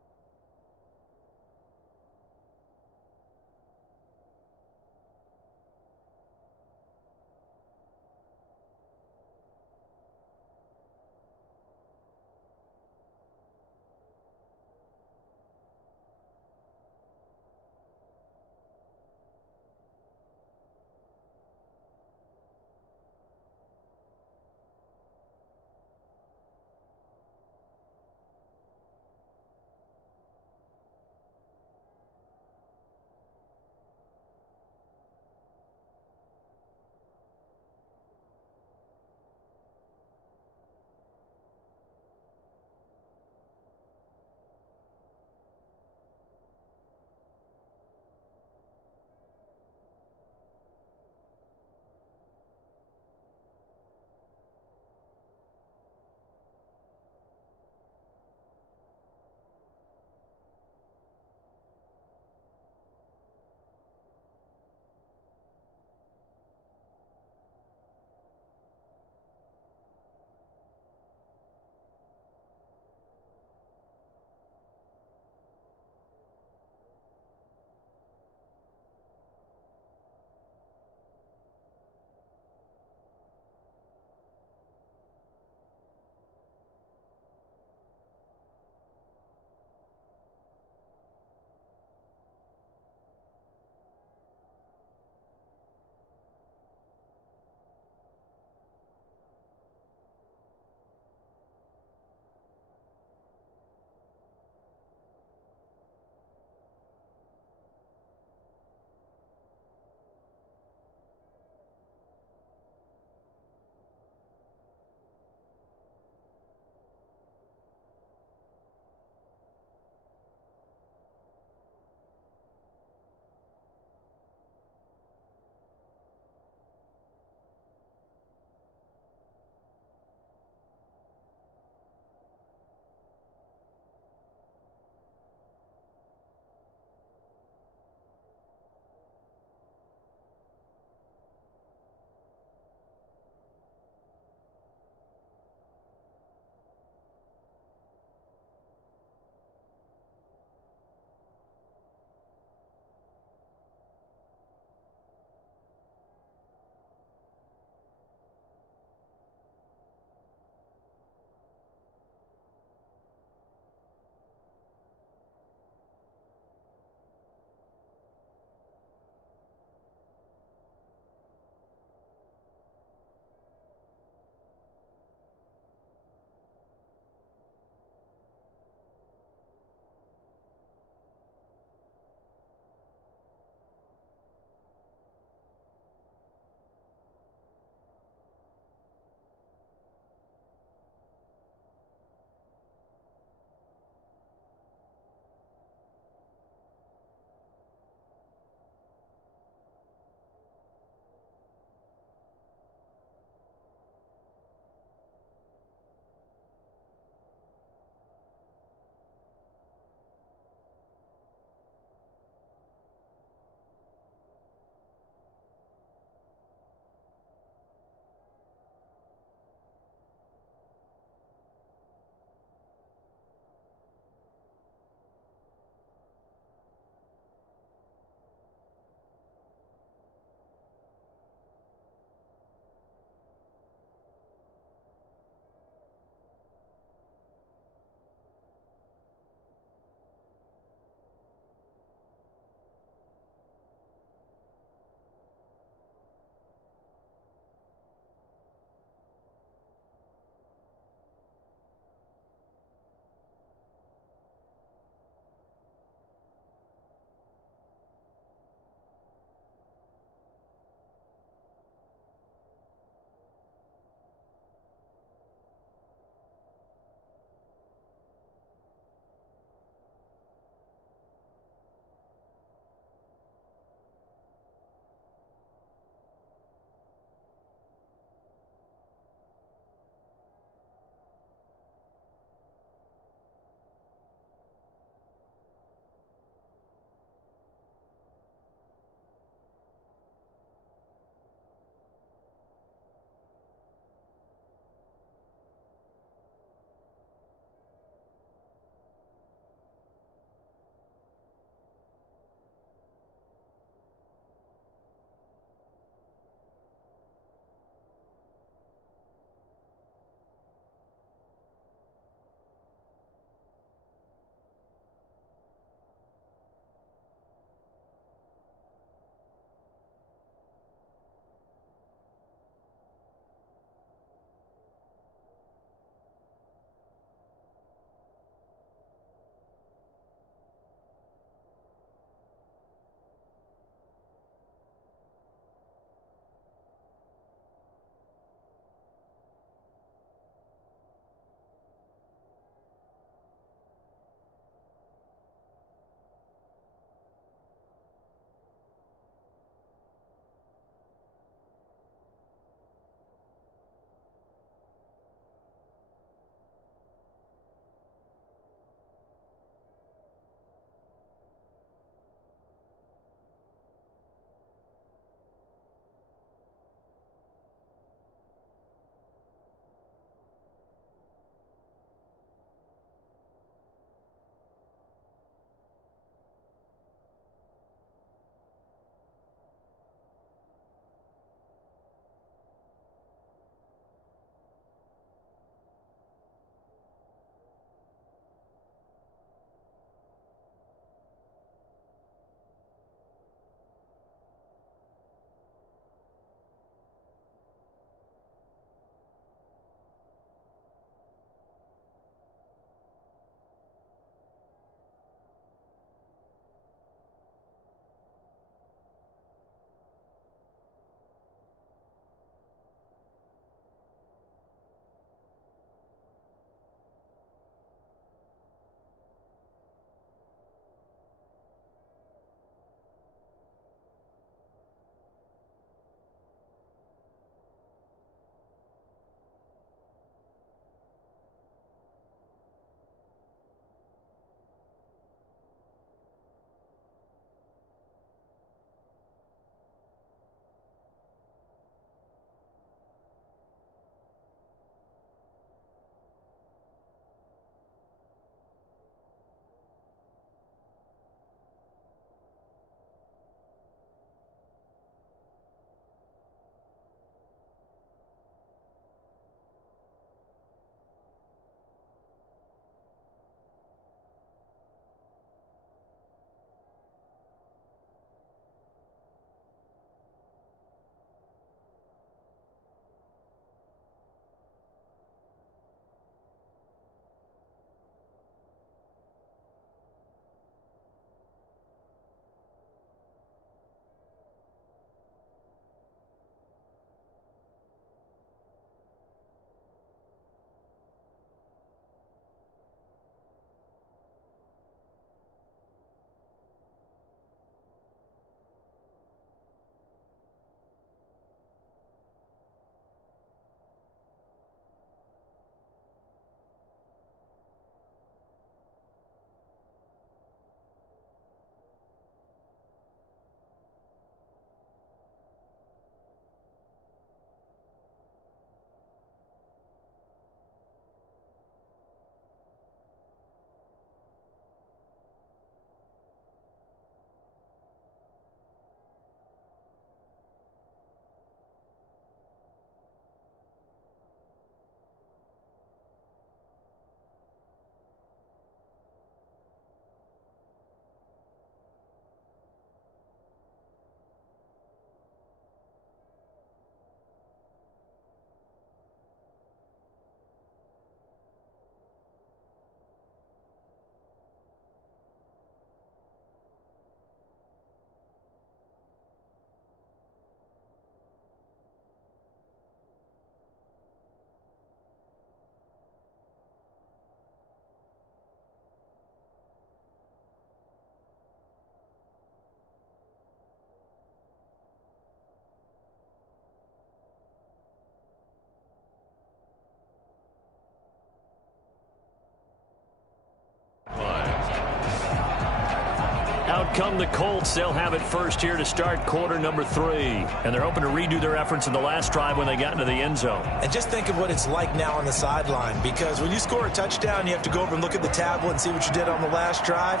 come the Colts. They'll have it first here to start quarter number 3. And they're hoping to redo their efforts in the last drive when they got into the end zone. And just think of what it's like now on the sideline, because when you score a touchdown, you have to go over and look at the tablet and see what you did on the last drive.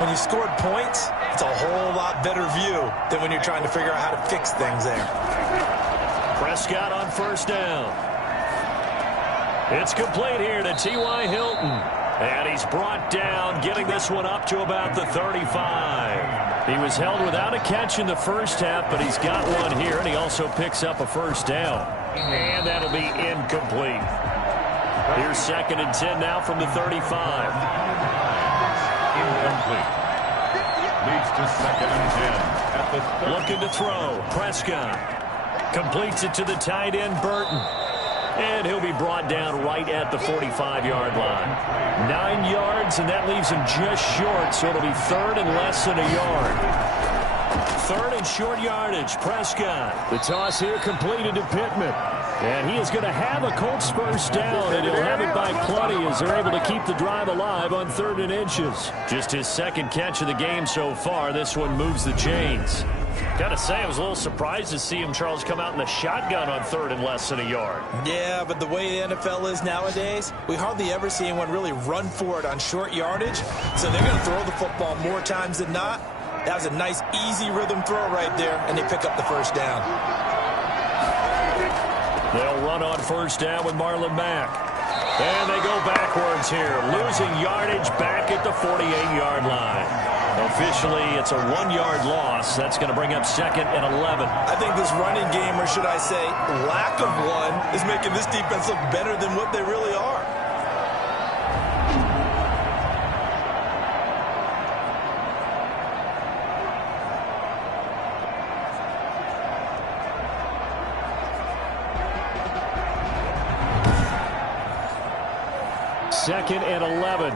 When you scored points, it's a whole lot better view than when you're trying to figure out how to fix things there. Prescott on first down. It's complete here to T.Y. Hilton. And he's brought down, getting this one up to about the 35. He was held without a catch in the first half, but he's got one here, and he also picks up a first down. And that'll be incomplete. Here's 2nd and 10 now from the 35. Incomplete. Leads to 2nd and 10 at the 30. Looking to throw. Prescott completes it to the tight end, Burton. And he'll be brought down right at the 45-yard line. 9 yards, and that leaves him just short, so it'll be 3rd and less than a yard. 3rd and short yardage. Prescott. The toss here completed to Pittman. And he is going to have a Colts first down, and he'll have it by plenty as they're able to keep the drive alive on 3rd and inches. Just his 2nd catch of the game so far. This one moves the chains. Got to say, I was a little surprised to see him, Charles, come out in the shotgun on 3rd and less than a yard. Yeah, but the way the NFL is nowadays, we hardly ever see anyone really run for it on short yardage. So they're going to throw the football more times than not. That was a nice, easy rhythm throw right there, and they pick up the first down. They'll run on first down with Marlon Mack. And they go backwards here, losing yardage back at the 48-yard line. Officially, it's a 1-yard loss. That's going to bring up 2nd and 11. I think this running game, or should I say lack of one, is making this defense look better than what they really are. Second and 11.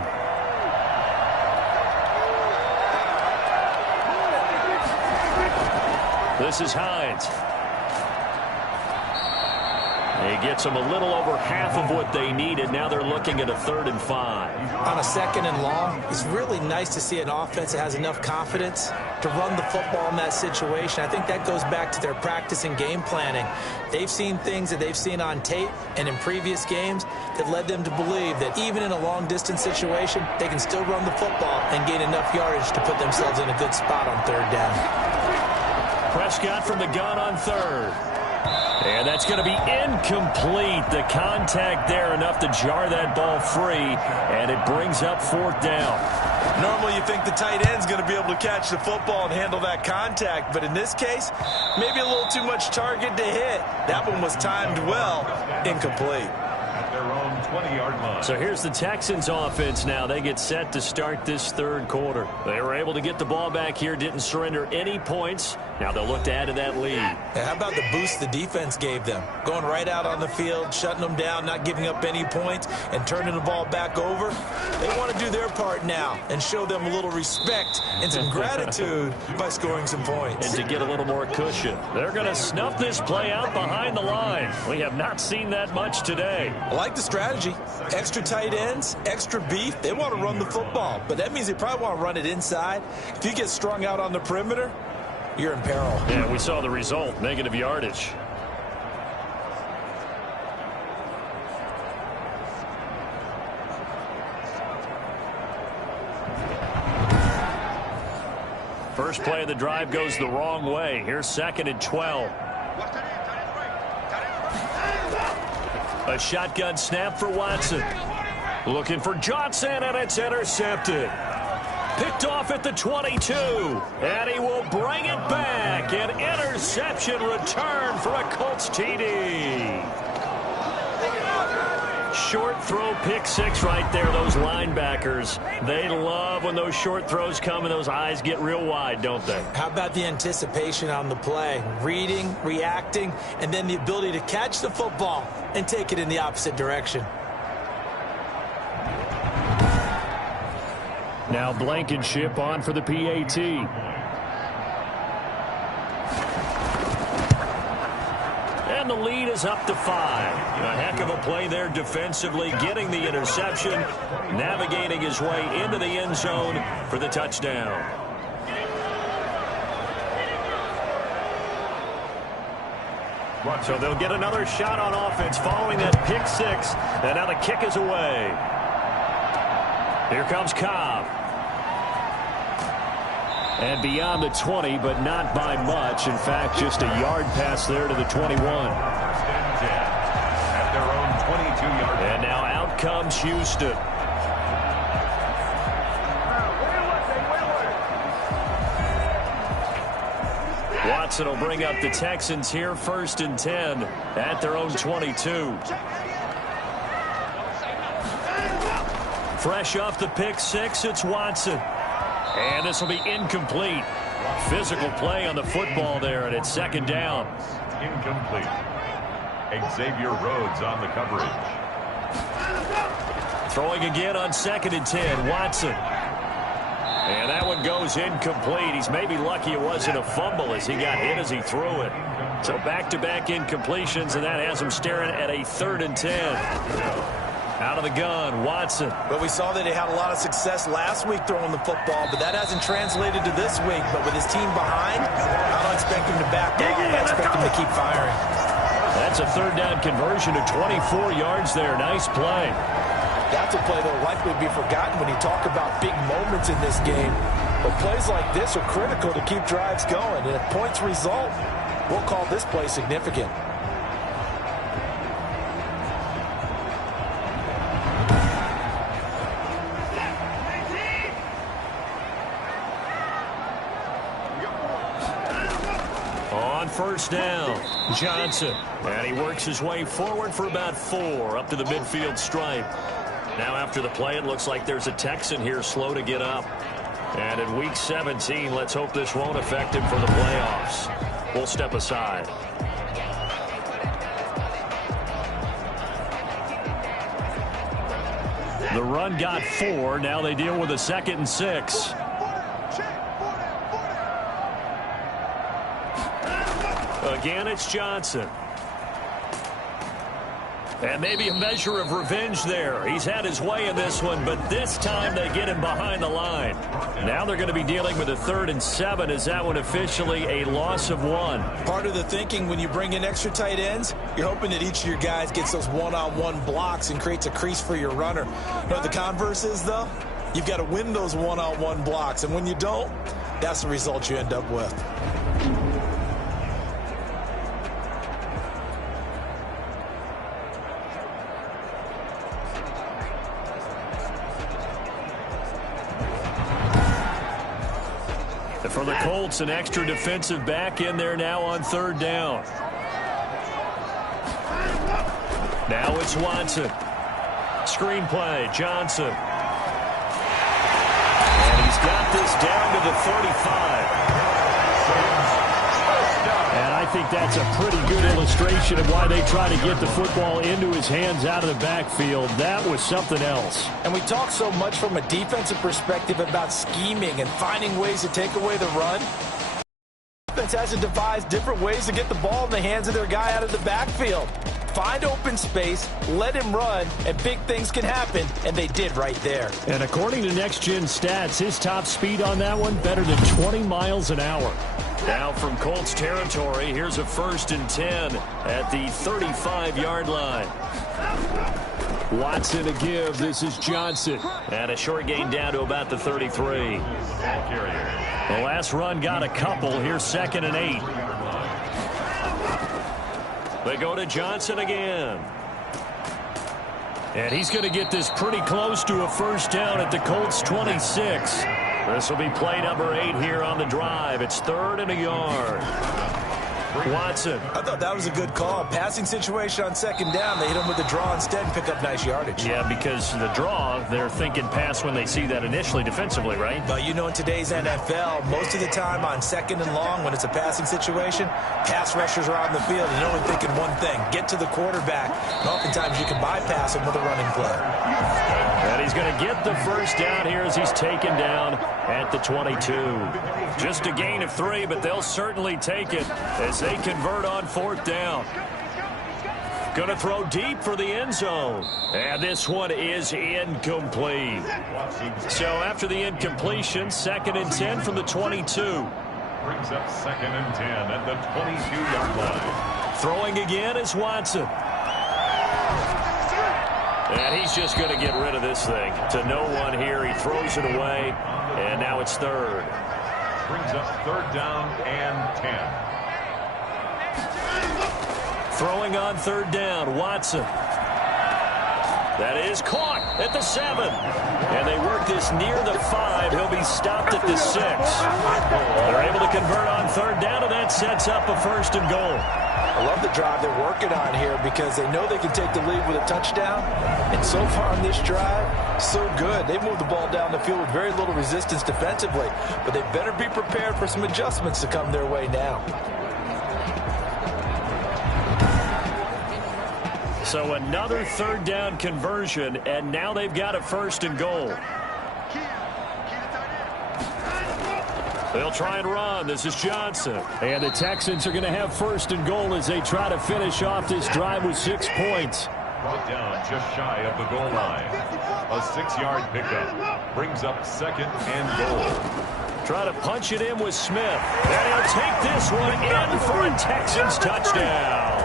This is Hines. He gets them a little over half of what they needed. Now they're looking at a 3rd and 5. On a 2nd and long, it's really nice to see an offense that has enough confidence to run the football in that situation. I think that goes back to their practice and game planning. They've seen things that they've seen on tape and in previous games that led them to believe that even in a long-distance situation, they can still run the football and gain enough yardage to put themselves in a good spot on 3rd down. Prescott from the gun on 3rd. And that's going to be incomplete. The contact there enough to jar that ball free, and it brings up 4th down. Normally you think the tight end's going to be able to catch the football and handle that contact, but in this case, maybe a little too much target to hit. That one was timed well. Incomplete. At their own 20-yard line. So here's the Texans offense now. They get set to start this 3rd quarter. They were able to get the ball back here, didn't surrender any points. Now they'll look to add to that lead. How about the boost the defense gave them? Going right out on the field, shutting them down, not giving up any points, and turning the ball back over. They want to do their part now and show them a little respect and some gratitude by scoring some points. And to get a little more cushion. They're going to snuff this play out behind the line. We have not seen that much today. I like the strategy. Extra tight ends, extra beef. They want to run the football, but that means they probably want to run it inside. If you get strung out on the perimeter, you're in peril. Yeah, we saw the result, negative yardage. First play of the drive goes the wrong way. Here's 2nd and 12. A shotgun snap for Watson. Looking for Johnson, and it's intercepted. Picked off at the 22, and he will bring it back. An interception return for a Colts TD. Short throw, pick 6 right there. Those linebackers, they love when those short throws come and those eyes get real wide, don't they? How about the anticipation on the play? Reading, reacting, and then the ability to catch the football and take it in the opposite direction. Now Blankenship on for the PAT. And the lead is up to 5. A heck of a play there defensively, getting the interception, navigating his way into the end zone for the touchdown. So they'll get another shot on offense following that pick six. And now the kick is away. Here comes Cobb. And beyond the 20, but not by much. In fact, just a yard pass there to the 21. At their own 22-yard line. And now out comes Houston. Watson will bring up the Texans here, 1st and 10 at their own 22. Fresh off the pick six, it's Watson. And this will be incomplete. Physical play on the football there, and it's 2nd down. Incomplete. Xavier Rhodes on the coverage. Throwing again on 2nd and 10, Watson. And that one goes incomplete. He's maybe lucky it wasn't a fumble as he got hit as he threw it. So back-to-back incompletions, and that has him staring at a 3rd and 10. Out of the gun, Watson. But we saw that he had a lot of success last week throwing the football, but that hasn't translated to this week. But with his team behind, I don't expect him to back off. I expect him to keep firing. That's a 3rd down conversion to 24 yards there. Nice play. That's a play that will likely be forgotten when you talk about big moments in this game. But plays like this are critical to keep drives going. And if points result, we'll call this play significant. On 1st down, Johnson. And he works his way forward for about 4 up to the midfield stripe. Now after the play, it looks like there's a Texan here slow to get up. And in week 17, let's hope this won't affect him for the playoffs. We'll step aside. The run got 4. Now they deal with a 2nd and 6. Again, it's Johnson. And maybe a measure of revenge there. He's had his way in this one, but this time they get him behind the line. Now they're going to be dealing with a 3rd and 7. Is that one officially a loss of 1? Part of the thinking when you bring in extra tight ends, you're hoping that each of your guys gets those one-on-one blocks and creates a crease for your runner. You know what the converse is, though? You've got to win those one-on-one blocks, and when you don't, that's the result you end up with. For the Colts, an extra defensive back in there now on 3rd down. Now it's Watson. Screen play, Johnson. And he's got this down to the 35. And I think that's a pretty good illustration of why they try to get the football into his hands out of the backfield. That was something else. And we talk so much from a defensive perspective about scheming and finding ways to take away the run. Defense has to devise different ways to get the ball in the hands of their guy out of the backfield. Find open space, let him run, and big things can happen, and they did right there. And according to Next Gen Stats, his top speed on that one, better than 20 miles an hour. Now from Colts territory, here's a 1st and 10 at the 35-yard line. Watson a give. This is Johnson. And a short gain down to about the 33. The last run got a couple. Here's 2nd and 8. They go to Johnson again. And he's going to get this pretty close to a 1st down at the Colts 26. This will be play number 8 here on the drive. It's 3rd and a yard. Watson. I thought that was a good call. Passing situation on 2nd down. They hit him with the draw instead and pick up nice yardage. Yeah, because the draw, they're thinking pass when they see that initially defensively, right? But you know, in today's NFL, most of the time on 2nd and long, when it's a passing situation, pass rushers are on the field and they're only thinking one thing, get to the quarterback. And oftentimes you can bypass him with a running play. And he's going to get the 1st down here as he's taken down at the 22. Just a gain of 3, but they'll certainly take it as they convert on 4th down. Going to throw deep for the end zone. And this one is incomplete. So after the incompletion, 2nd and 10 from the 22. Brings up 2nd and 10 at the 22-yard line. Throwing again is Watson. And he's just going to get rid of this thing. To no one here. He throws it away. And now it's third. Brings up third down and 10. Throwing on third down, Watson. That is caught at the 7. And they work this near the 5. He'll be stopped at the 6. They're able to convert on third down, and that sets up a first and goal. I love the drive they're working on here because they know they can take the lead with a touchdown. And so far on this drive, so good. They moved the ball down the field with very little resistance defensively. But they better be prepared for some adjustments to come their way now. So another third down conversion, and now they've got a first and goal. They'll try and run. This is Johnson. And the Texans are going to have first and goal as they try to finish off this drive with 6 points. Brought down just shy of the goal line. A 6-yard pickup brings up second and goal. Try to punch it in with Smith. And he'll take this one in for a Texans touchdown.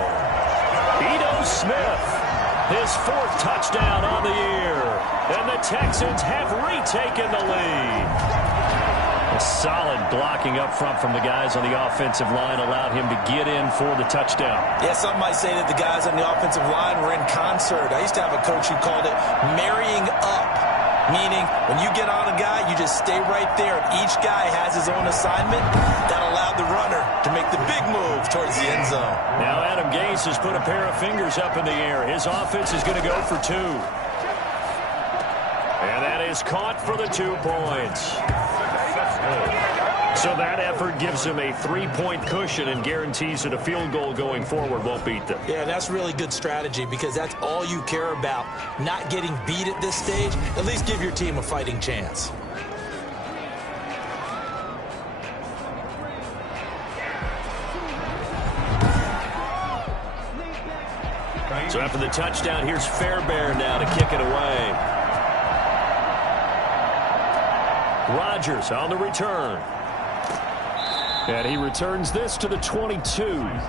Ito Smith, his 4th touchdown on the year. And the Texans have retaken the lead. A solid blocking up front from the guys on the offensive line allowed him to get in for the touchdown. Yeah, some might say that the guys on the offensive line were in concert. I used to have a coach who called it marrying up, meaning when you get on a guy, you just stay right there. Each guy has his own assignment. That allowed the runner to make the big move towards the end zone. Now Adam Gase has put a pair of fingers up in the air. His offense is going to go for 2. And that is caught for the 2 points. So that effort gives them a 3-point cushion and guarantees that a field goal going forward won't beat them. Yeah, that's really good strategy because that's all you care about. Not getting beat at this stage. At least give your team a fighting chance. So after the touchdown, here's Fairbairn now to kick it away. Rodgers on the return. And he returns this to the 22. Rodgers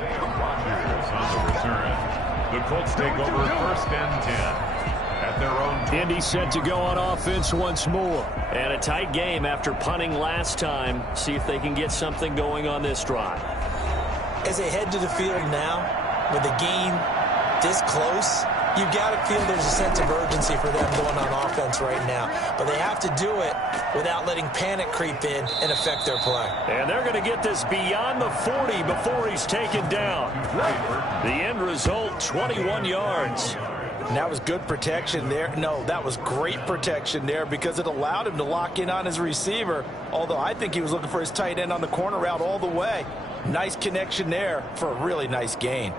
on the return. The Colts take over first and 10 at their own. Indy set to go on offense once more. And a tight game after punting last time. See if they can get something going on this drive. As they head to the field now, with the game this close, you got to feel there's a sense of urgency for them going on offense right now. But they have to do it without letting panic creep in and affect their play. And they're going to get this beyond the 40 before he's taken down. The end result, 21 yards. And that was good protection there. No, that was great protection there because it allowed him to lock in on his receiver. Although I think he was looking for his tight end on the corner route all the way. Nice connection there for a really nice gain.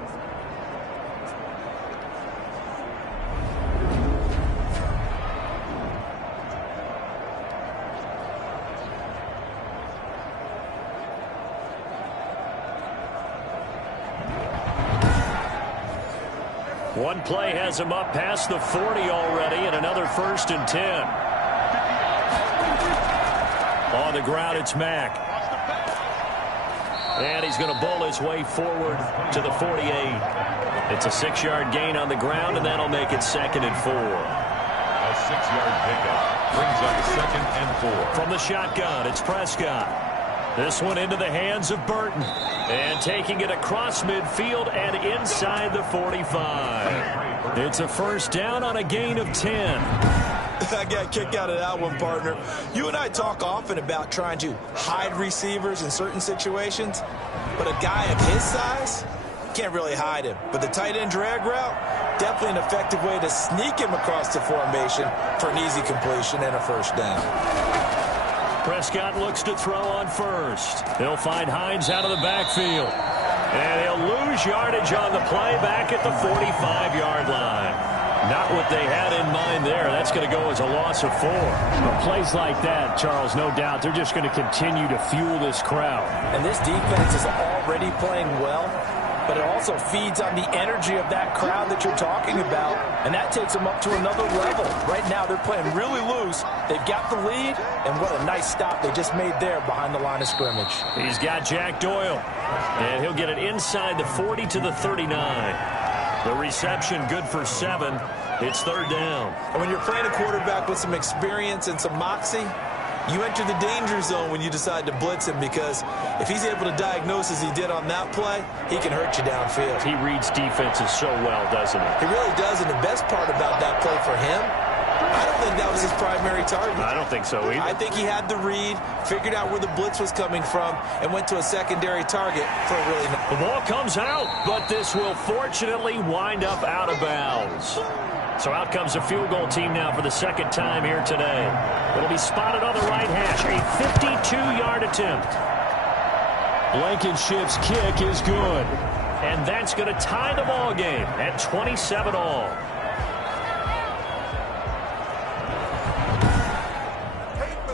One play has him up past the 40 already, and another first and 10. On the ground, it's Mack. And he's going to bowl his way forward to the 48. It's a 6-yard gain on the ground, and that'll make it second and 4. A 6-yard pickup brings up second and 4. From the shotgun, it's Prescott. This one into the hands of Burton. And taking it across midfield and inside the 45. It's a first down on a gain of 10. I got a kick out of that one, partner. You and I talk often about trying to hide receivers in certain situations. But a guy of his size, can't really hide him. But the tight end drag route, definitely an effective way to sneak him across the formation for an easy completion and a first down. Prescott looks to throw on first. They'll find Hines out of the backfield. And he'll lose yardage on the play back at the 45-yard line. Not what they had in mind there. That's going to go as a loss of 4. But plays like that, Charles, no doubt, they're just going to continue to fuel this crowd. And this defense is already playing well, but it also feeds on the energy of that crowd that you're talking about, and that takes them up to another level. Right now, they're playing really loose. They've got the lead, and what a nice stop they just made there behind the line of scrimmage. He's got Jack Doyle, and he'll get it inside the 40 to the 39. The reception good for 7. It's third down. And when you're playing a quarterback with some experience and some moxie, you enter the danger zone when you decide to blitz him, because if he's able to diagnose as he did on that play, he can hurt you downfield. He reads defenses so well, doesn't he? He really does, and the best part about that play for him, I don't think that was his primary target. I don't think so either. I think he had the read, figured out where the blitz was coming from, and went to a secondary target for a really nice. The ball comes out, but this will fortunately wind up out of bounds. So out comes a field goal team now for the second time here today. It'll be spotted on the right hash. A 52-yard attempt. Blankenship's kick is good. And that's going to tie the ball game at 27-all.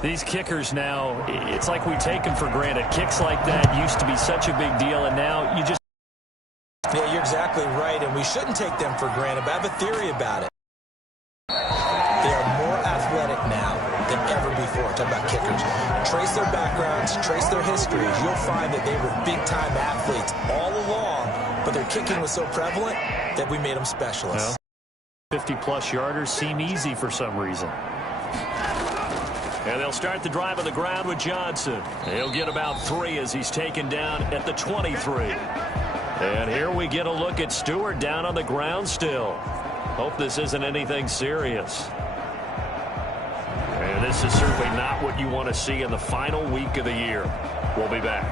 These kickers now, it's like we take them for granted. Kicks like that used to be such a big deal, and now you just... Yeah, you're exactly right, and we shouldn't take them for granted, but I have a theory about it. They are more athletic now than ever before. Talk about kickers. Trace their backgrounds, trace their histories. You'll find that they were big-time athletes all along, but their kicking was so prevalent that we made them specialists. 50-plus yarders seem easy for some reason. And they'll start the drive on the ground with Johnson. He'll get about 3 as he's taken down at the 23. And here we get a look at Stewart down on the ground still. Hope this isn't anything serious. And this is certainly not what you want to see in the final week of the year. We'll be back.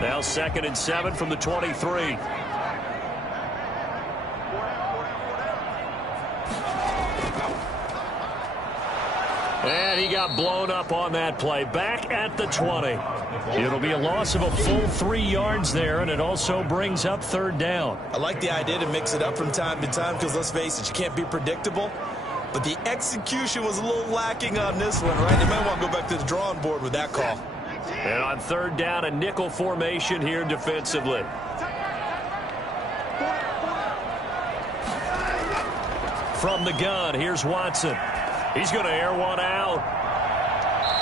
Now 2nd and 7 from the 23. And he got blown up on that play. Back at the 20. It'll be a loss of a full 3 yards there, and it also brings up third down. I like the idea to mix it up from time to time because, let's face it, you can't be predictable. But the execution was a little lacking on this one, right? You might want to go back to the drawing board with that call. And on third down, a nickel formation here defensively. From the gun, here's Watson. He's going to air one out.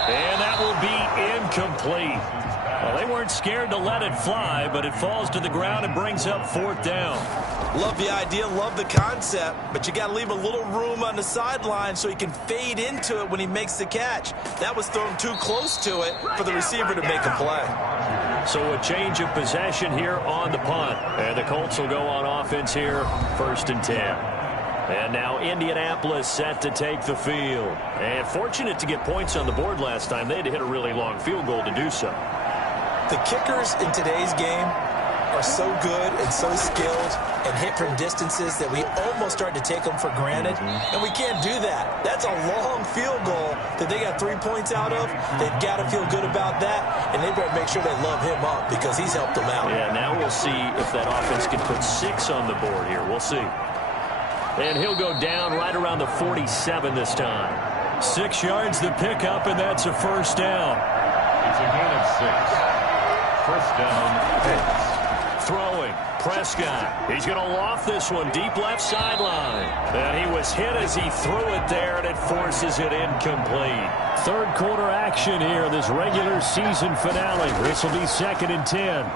And that will be incomplete. Well, they weren't scared to let it fly, but it falls to the ground and brings up fourth down. Love the idea, love the concept, but you got to leave a little room on the sideline so he can fade into it when he makes the catch. That was thrown too close to it for the receiver to make a play. So a change of possession here on the punt. And the Colts will go on offense here, 1st and 10. And now Indianapolis set to take the field. And fortunate to get points on the board last time. They had to hit a really long field goal to do so. The kickers in today's game are so good and so skilled and hit from distances that we almost start to take them for granted. And we can't do that. That's a long field goal that they got 3 points out of. They've got to feel good about that. And they better make sure they love him up because he's helped them out. Yeah, now we'll see if that offense can put 6 on the board here. We'll see. And he'll go down right around the 47 this time. 6 yards the pickup, and that's a first down. It's a gain of 6. First down, Colts. Throwing, Prescott. He's going to loft this one deep left sideline. And he was hit as he threw it there, and it forces it incomplete. Third quarter action here, this regular season finale. This will be 2nd and 10.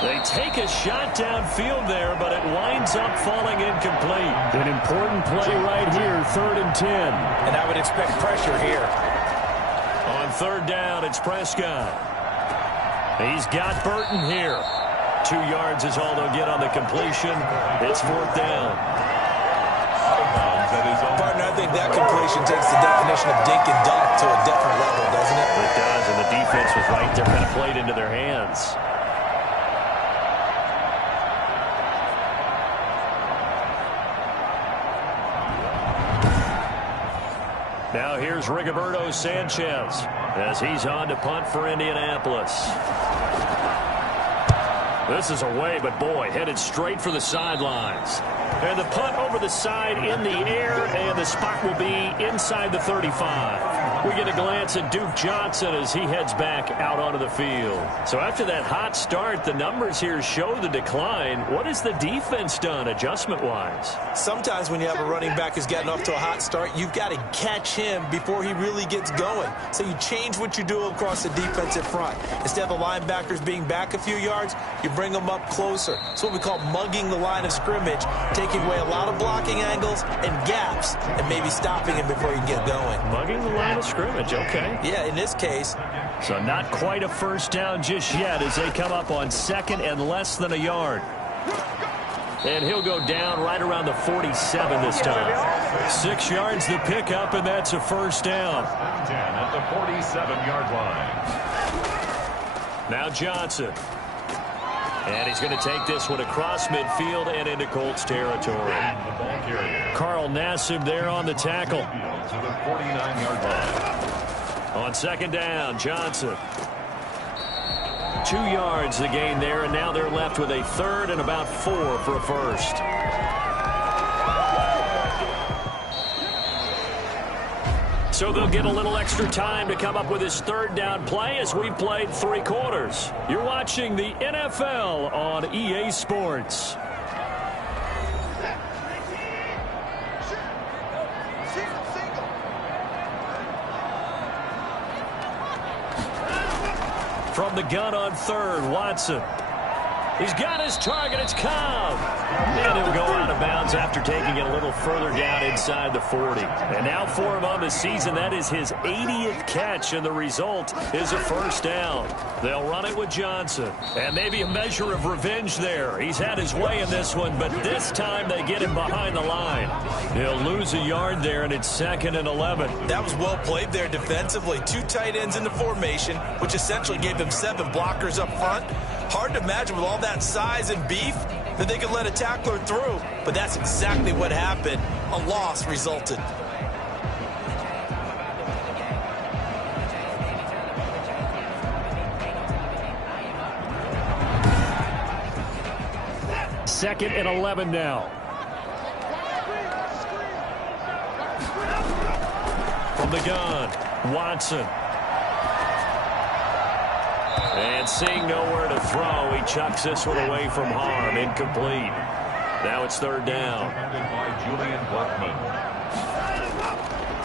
They take a shot downfield there, but it winds up falling incomplete. An important play right here, 3rd and 10. And I would expect pressure here. On third down, it's Prescott. He's got Burton here. 2 yards is all they'll get on the completion. It's 4th down. Partner, I think that completion takes the definition of dink and dunk to a different level, doesn't it? It does, and the defense was right there, kind of played into their hands. Now here's Rigoberto Sanchez as he's on to punt for Indianapolis. This is away, but boy, headed straight for the sidelines. And the punt over the side in the air, and the spot will be inside the 35. We get a glance at Duke Johnson as he heads back out onto the field. So after that hot start, the numbers here show the decline. What has the defense done adjustment-wise? Sometimes when you have a running back who's gotten off to a hot start, you've got to catch him before he really gets going. So you change what you do across the defensive front. Instead of the linebackers being back a few yards, you bring them up closer. It's what we call mugging the line of scrimmage, taking away a lot of blocking angles and gaps and maybe stopping him before he can get going. Mugging the line of scrimmage, okay. Yeah, in this case. So not quite a first down just yet as they come up on second and less than a yard. And he'll go down right around the 47 this time. 6 yards the pickup, and that's a first down. 10 at the 47-yard line. Now Johnson. And he's going to take this one across midfield and into Colts territory. Carl Nassib there on the tackle. To the 49-yard line. On second down, Johnson. 2 yards the gain there, and now they're left with a third and about 4 for a first. So they'll get a little extra time to come up with his third down play as we've played 3 quarters. You're watching the NFL on EA Sports. From the gun on third, Watson. He's got his target. It's Cobb. And he'll go out of bounds after taking it a little further down inside the 40. And now for him on the season, that is his 80th catch, and the result is a first down. They'll run it with Johnson. And maybe a measure of revenge there. He's had his way in this one, but this time they get him behind the line. He'll lose a yard there, and it's second and 11. That was well played there defensively. 2 tight ends in the formation, which essentially gave them 7 blockers up front. Hard to imagine with all that size and beef that they could let a tackler through, but that's exactly what happened. A loss resulted. Second and 11 now. From the gun, Watson. And seeing nowhere to throw, he chucks this one away from harm. Incomplete. Now it's third down. By Julian Blackmon.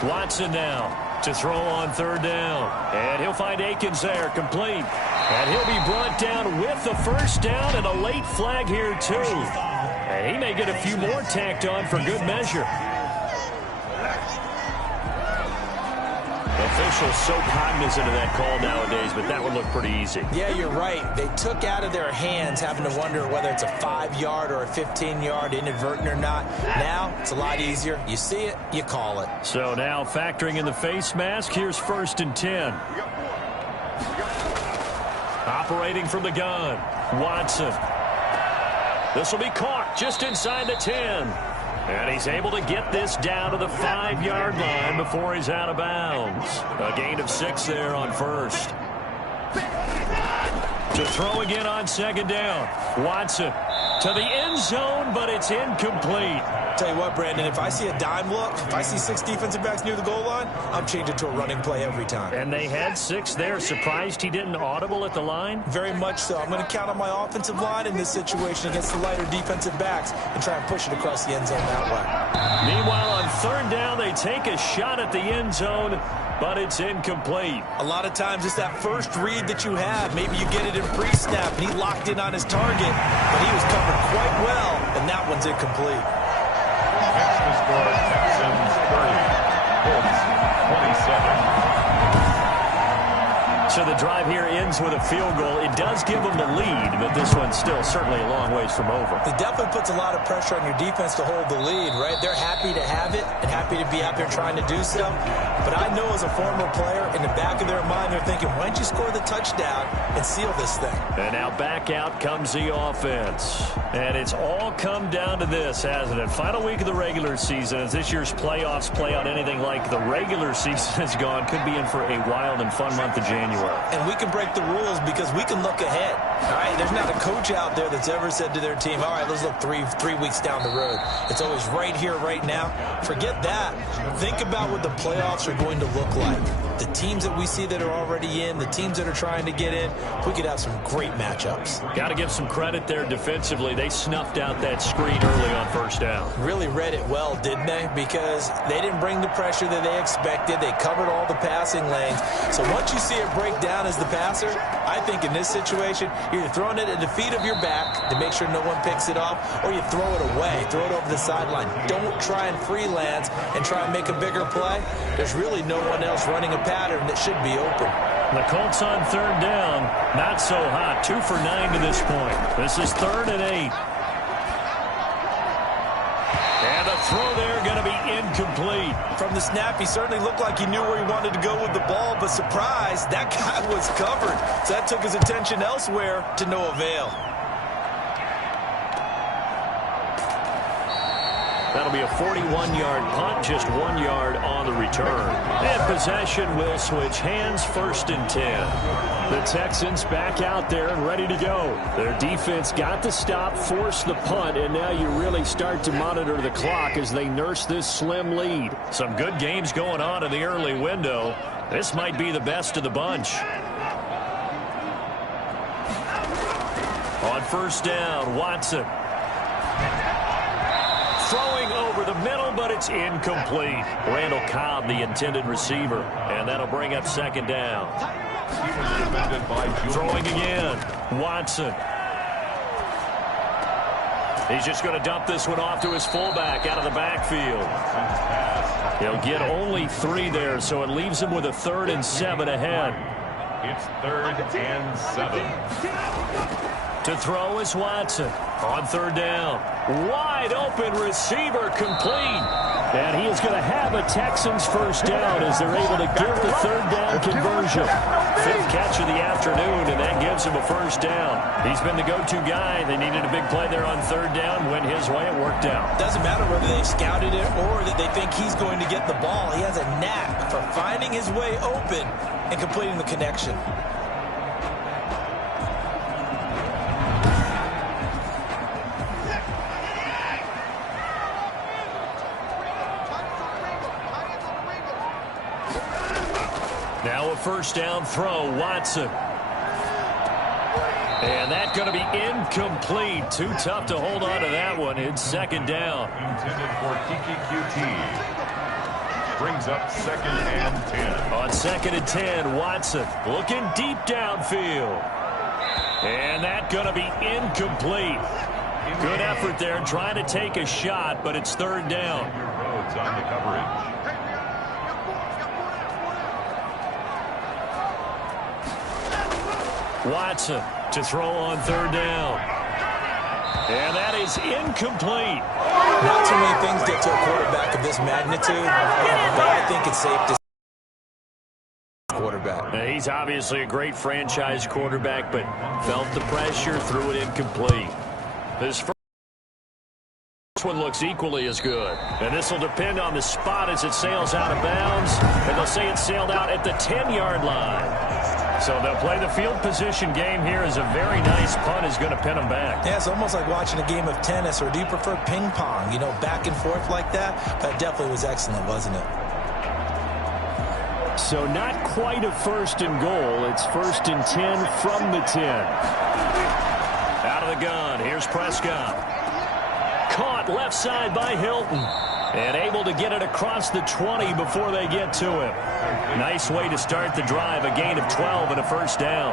Watson now to throw on third down. And he'll find Akins there, complete. And he'll be brought down with the first down and a late flag here too. And he may get a few more tacked on for good measure. Officials so cognizant of that call nowadays, but that would look pretty easy. Yeah, you're right. They took out of their hands having to wonder whether it's a 5-yard or a 15-yard inadvertent or not. Now, it's a lot easier. You see it, you call it. So now factoring in the face mask, here's first and 10. Operating from the gun, Watson. This will be caught just inside the 10. And he's able to get this down to the 5-yard line before he's out of bounds. A gain of 6 there on first. To throw again on second down. Watson to the end zone, but it's incomplete. Tell you what, Brandon, if I see a dime look, if I see 6 defensive backs near the goal line, I'm changing to a running play every time. And they had 6 there. Surprised he didn't audible at the line? Very much so. I'm going to count on my offensive line in this situation against the lighter defensive backs and try and push it across the end zone that way. Meanwhile, on third down, they take a shot at the end zone, but it's incomplete. A lot of times it's that first read that you have. Maybe you get it in pre-snap, and he locked in on his target, but he was covered quite well, and that one's incomplete. Next to score, Texans 30, Colts 27. So the drive here ends with a field goal. It does give them the lead, but this one's still certainly a long ways from over. It definitely puts a lot of pressure on your defense to hold the lead, right? They're happy to have it and happy to be out there trying to do so. But I know as a former player, in the back of their mind, they're thinking, why don't you score the touchdown and seal this thing? And now back out comes the offense. And it's all come down to this, hasn't it? Final week of the regular season. As this year's playoffs play out anything like the regular season has gone, could be in for a wild and fun month of January. And we can break the rules because we can look ahead. All right, there's not a coach out there that's ever said to their team, all right, let's look three weeks down the road. It's always right here, right now. Forget that. Think about what the playoffs are going to look like. the teams that we see that are already in, the teams that are trying to get in, we could have some great matchups. Got to give some credit there defensively. They snuffed out that screen early on first down. Really read it well, didn't they? Because they didn't bring the pressure that they expected. They covered all the passing lanes. So once you see it break down as the passer, I think in this situation, you're either throwing it at the feet of your back to make sure no one picks it off, or you throw it away, throw it over the sideline. Don't try and freelance and try and make a bigger play. There's really no one else running a pattern that should be open. The Colts on third down, not so hot. 2 for 9 to this point. This is 3rd and 8. And the throw there going to be incomplete. From the snap, he certainly looked like he knew where he wanted to go with the ball, but surprise, that guy was covered. So that took his attention elsewhere to no avail. That'll be a 41-yard punt, just 1 yard on the return. And possession will switch hands, 1st and 10. The Texans back out there and ready to go. Their defense got the stop, forced the punt, and now you really start to monitor the clock as they nurse this slim lead. Some good games going on in the early window. This might be the best of the bunch. On first down, Watson. Throwing over the middle, but it's incomplete. Randall Cobb, the intended receiver, and that'll bring up 2nd down. Throwing again, Watson. He's just going to dump this one off to his fullback out of the backfield. He'll get only 3 there, so it leaves him with a 3rd and 7 ahead. It's 3rd and 7. To throw is Watson. On 3rd down. Wide open receiver complete. And he is going to have a Texans first down as they're able to get the 3rd down conversion. 5th catch of the afternoon, and that gives him a first down. He's been the go-to guy. They needed a big play there on 3rd down. Went his way. It worked out. Doesn't matter whether they scouted it or that they think he's going to get the ball. He has a knack for finding his way open and completing the connection. Now a first down throw, Watson. And that's going to be incomplete. Too tough to hold on to that one. It's 2nd down. Intended for Kiki QT. Brings up 2nd and 10. On 2nd and 10, Watson looking deep downfield. And that's going to be incomplete. Good effort there trying to take a shot, but it's 3rd down. Rhodes on the coverage. Watson to throw on 3rd down. And that is incomplete. Not too many things get to a quarterback of this magnitude, but I think it's safe to say quarterback. Now, he's obviously a great franchise quarterback, but felt the pressure, threw it incomplete. This first one looks equally as good. And this will depend on the spot as it sails out of bounds. And they'll say it sailed out at the 10-yard line. So they'll play the field position game here as a very nice punt is going to pin them back. Yeah, it's almost like watching a game of tennis, or do you prefer ping pong? You know, back and forth like that? That definitely was excellent, wasn't it? So not quite a 1st and goal. It's 1st and 10 from the 10. Out of the gun, here's Prescott. Caught left side by Hilton. And able to get it across the 20 before they get to him. Nice way to start the drive. A gain of 12 and a first down.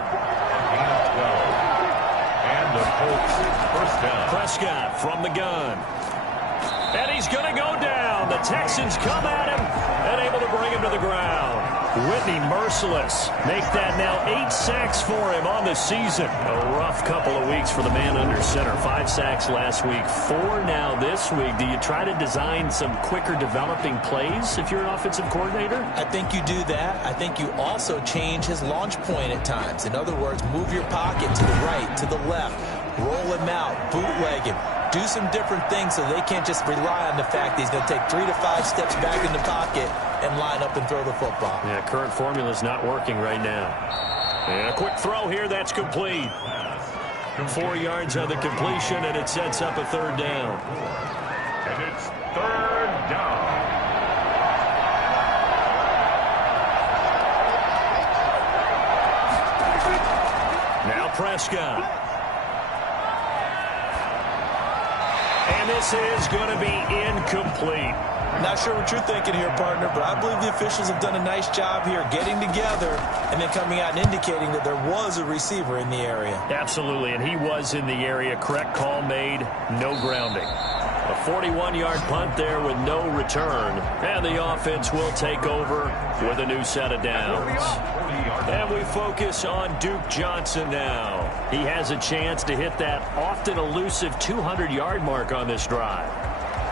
Gain of 12. And the Colts first down. Prescott from the gun. And he's going to go down. The Texans come at him and able to bring him to the ground. Whitney merciless. Make that now 8 sacks for him on the season. A rough couple of weeks for the man under center. 5 sacks last week, 4 now this week. Do you try to design some quicker developing plays if you're an offensive coordinator? I think you do that. I think you also change his launch point at times. In other words, move your pocket to the right, to the left, roll him out, bootleg him. Do some different things so they can't just rely on the fact that he's going to take 3 to 5 steps back in the pocket and line up and throw the football. Yeah, current formula is not working right now. And a quick throw here, that's complete. 4 yards on the completion, and it sets up a 3rd down. And it's 3rd down. Prescott. And this is going to be incomplete. Not sure what you're thinking here, partner, but I believe the officials have done a nice job here getting together and then coming out and indicating that there was a receiver in the area. Absolutely, and he was in the area. Correct call made, no grounding. A 41-yard punt there with no return, and the offense will take over with a new set of downs. And we focus on Duke Johnson now. He has a chance to hit that often elusive 200-yard mark on this drive.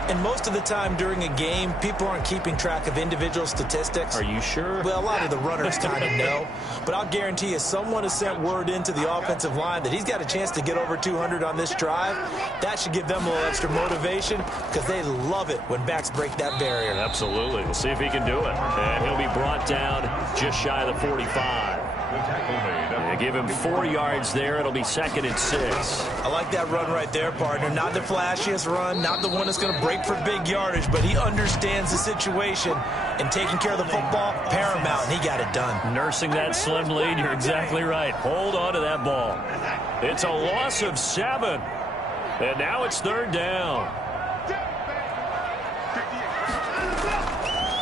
And most of the time during a game, people aren't keeping track of individual statistics. Are you sure? Well, a lot of the runners kind of know. But I'll guarantee you, someone has sent word into the offensive line that he's got a chance to get over 200 on this drive. That should give them a little extra motivation because they love it when backs break that barrier. Absolutely. We'll see if he can do it. And he'll be brought down just shy of the 45. They give him 4 yards there. It'll be 2nd and 6. I like that run right there, partner. Not the flashiest run, not the one that's going to break for big yardage, but he understands the situation, and taking care of the football, paramount, and he got it done. Nursing that slim lead, you're exactly right. Hold on to that ball. It's a loss of 7, and now it's 3rd down.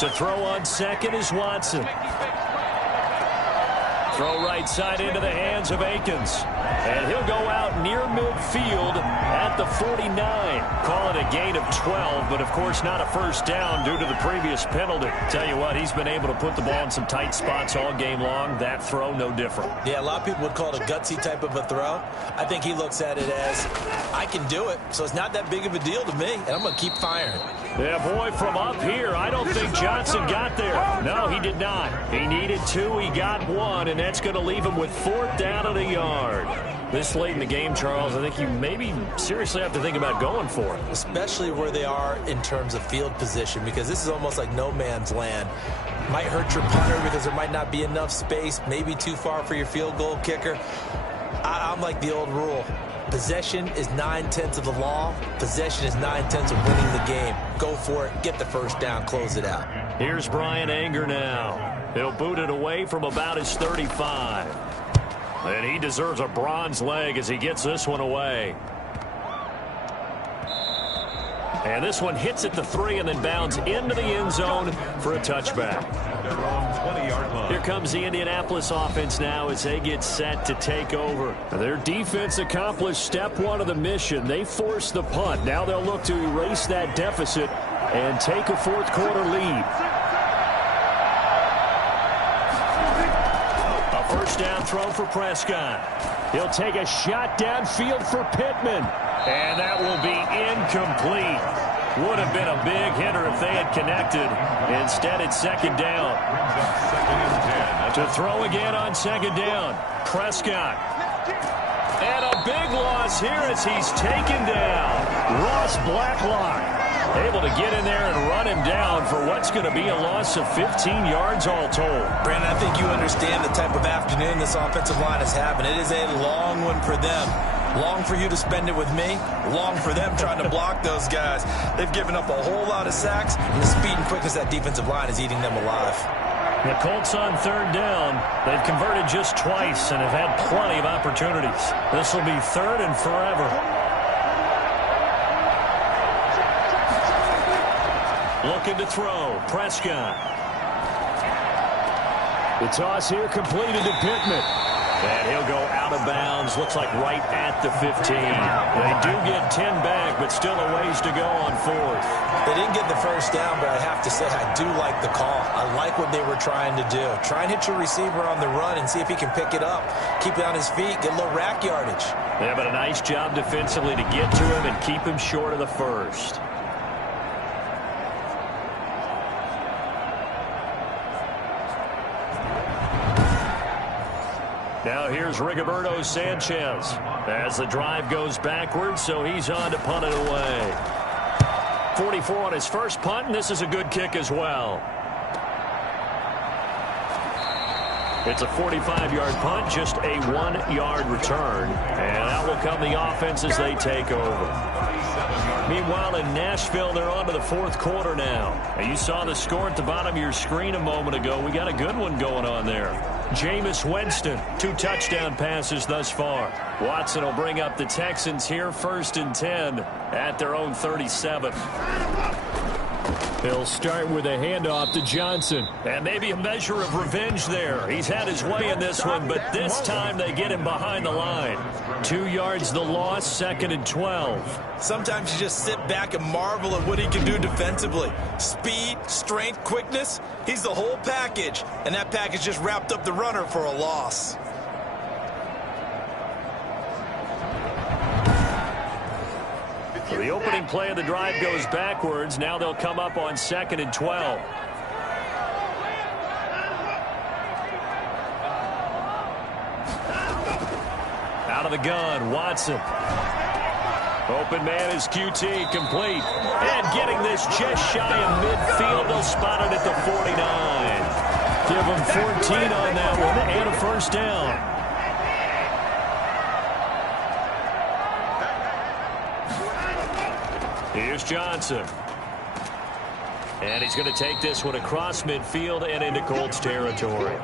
To throw on 2nd is Watson. Throw right side into the hands of Akins. And he'll go out near midfield at the 49. Call it a gain of 12, but of course not a first down due to the previous penalty. Tell you what, he's been able to put the ball in some tight spots all game long. That throw, no different. Yeah, a lot of people would call it a gutsy type of a throw. I think he looks at it as, I can do it, so it's not that big of a deal to me, and I'm going to keep firing. Yeah, boy, from up here, I don't think Johnson got there. No, he did not. He needed 2, he got 1, and that's going to leave him with 4th down and a yard. This late in the game, Charles, I think you maybe seriously have to think about going for it. Especially where they are in terms of field position, because this is almost like no man's land. Might hurt your punter because there might not be enough space, maybe too far for your field goal kicker. I'm like the old rule. Possession is 9/10 of the law. Possession is 9/10 of winning the game. Go for it. Get the first down. Close it out. Here's Brian Anger now. He'll boot it away from about his 35. And he deserves a bronze leg as he gets this one away. And this one hits at the 3 and then bounds into the end zone for a touchback. Here comes the Indianapolis offense now as they get set to take over. Their defense accomplished step 1 of the mission. They forced the punt. Now they'll look to erase that deficit and take a 4th quarter lead. A first down throw for Prescott. He'll take a shot downfield for Pittman. And that will be incomplete. Would have been a big hitter if they had connected. Instead, it's 2nd down. To throw again on 2nd down. Prescott. And a big loss here as he's taken down. Ross Blacklock able to get in there and run him down for what's going to be a loss of 15 yards all told. Brandon, I think you understand the type of afternoon this offensive line is having. It is a long one for them. Long for you to spend it with me. Long for them trying to block those guys. They've given up a whole lot of sacks, and the speed and quickness of that defensive line is eating them alive. The Colts on 3rd down. They've converted just twice and have had plenty of opportunities. This will be 3rd and forever. Looking to throw. Prescott. The toss here completed to Pittman. And he'll go out of bounds. Looks like right at the 15. They do get 10 back, but still a ways to go on 4th. They didn't get the first down, but I have to say I do like the call. I like what they were trying to do. Try and hit your receiver on the run and see if he can pick it up. Keep it on his feet. Get a little rack yardage. Yeah, but a nice job defensively to get to him and keep him short of the first. Now here's Rigoberto Sanchez as the drive goes backwards, so he's on to punt it away. 44 on his first punt, and this is a good kick as well. It's a 45-yard punt, just a 1-yard return, and out will come the offense as they take over. Meanwhile, in Nashville, they're on to the 4th quarter now. And you saw the score at the bottom of your screen a moment ago. We got a good one going on there. Jameis Winston, 2 touchdown passes thus far. Watson will bring up the Texans here, 1st and 10 at their own 37. He'll start with a handoff to Johnson. And maybe a measure of revenge there. He's had his way in this one, but this time they get him behind the line. 2 yards the loss, 2nd and 12. Sometimes you just sit back and marvel at what he can do defensively. Speed, strength, quickness. He's the whole package. And that package just wrapped up the runner for a loss. The opening play of the drive goes backwards. Now they'll come up on 2nd and 12. Out of the gun, Watson. Open man is QT, complete. And getting this just shy of midfield. They'll spot it at the 49. Give him 14 on that one and a 1st down. Here's Johnson. And he's going to take this one across midfield and into Colts territory.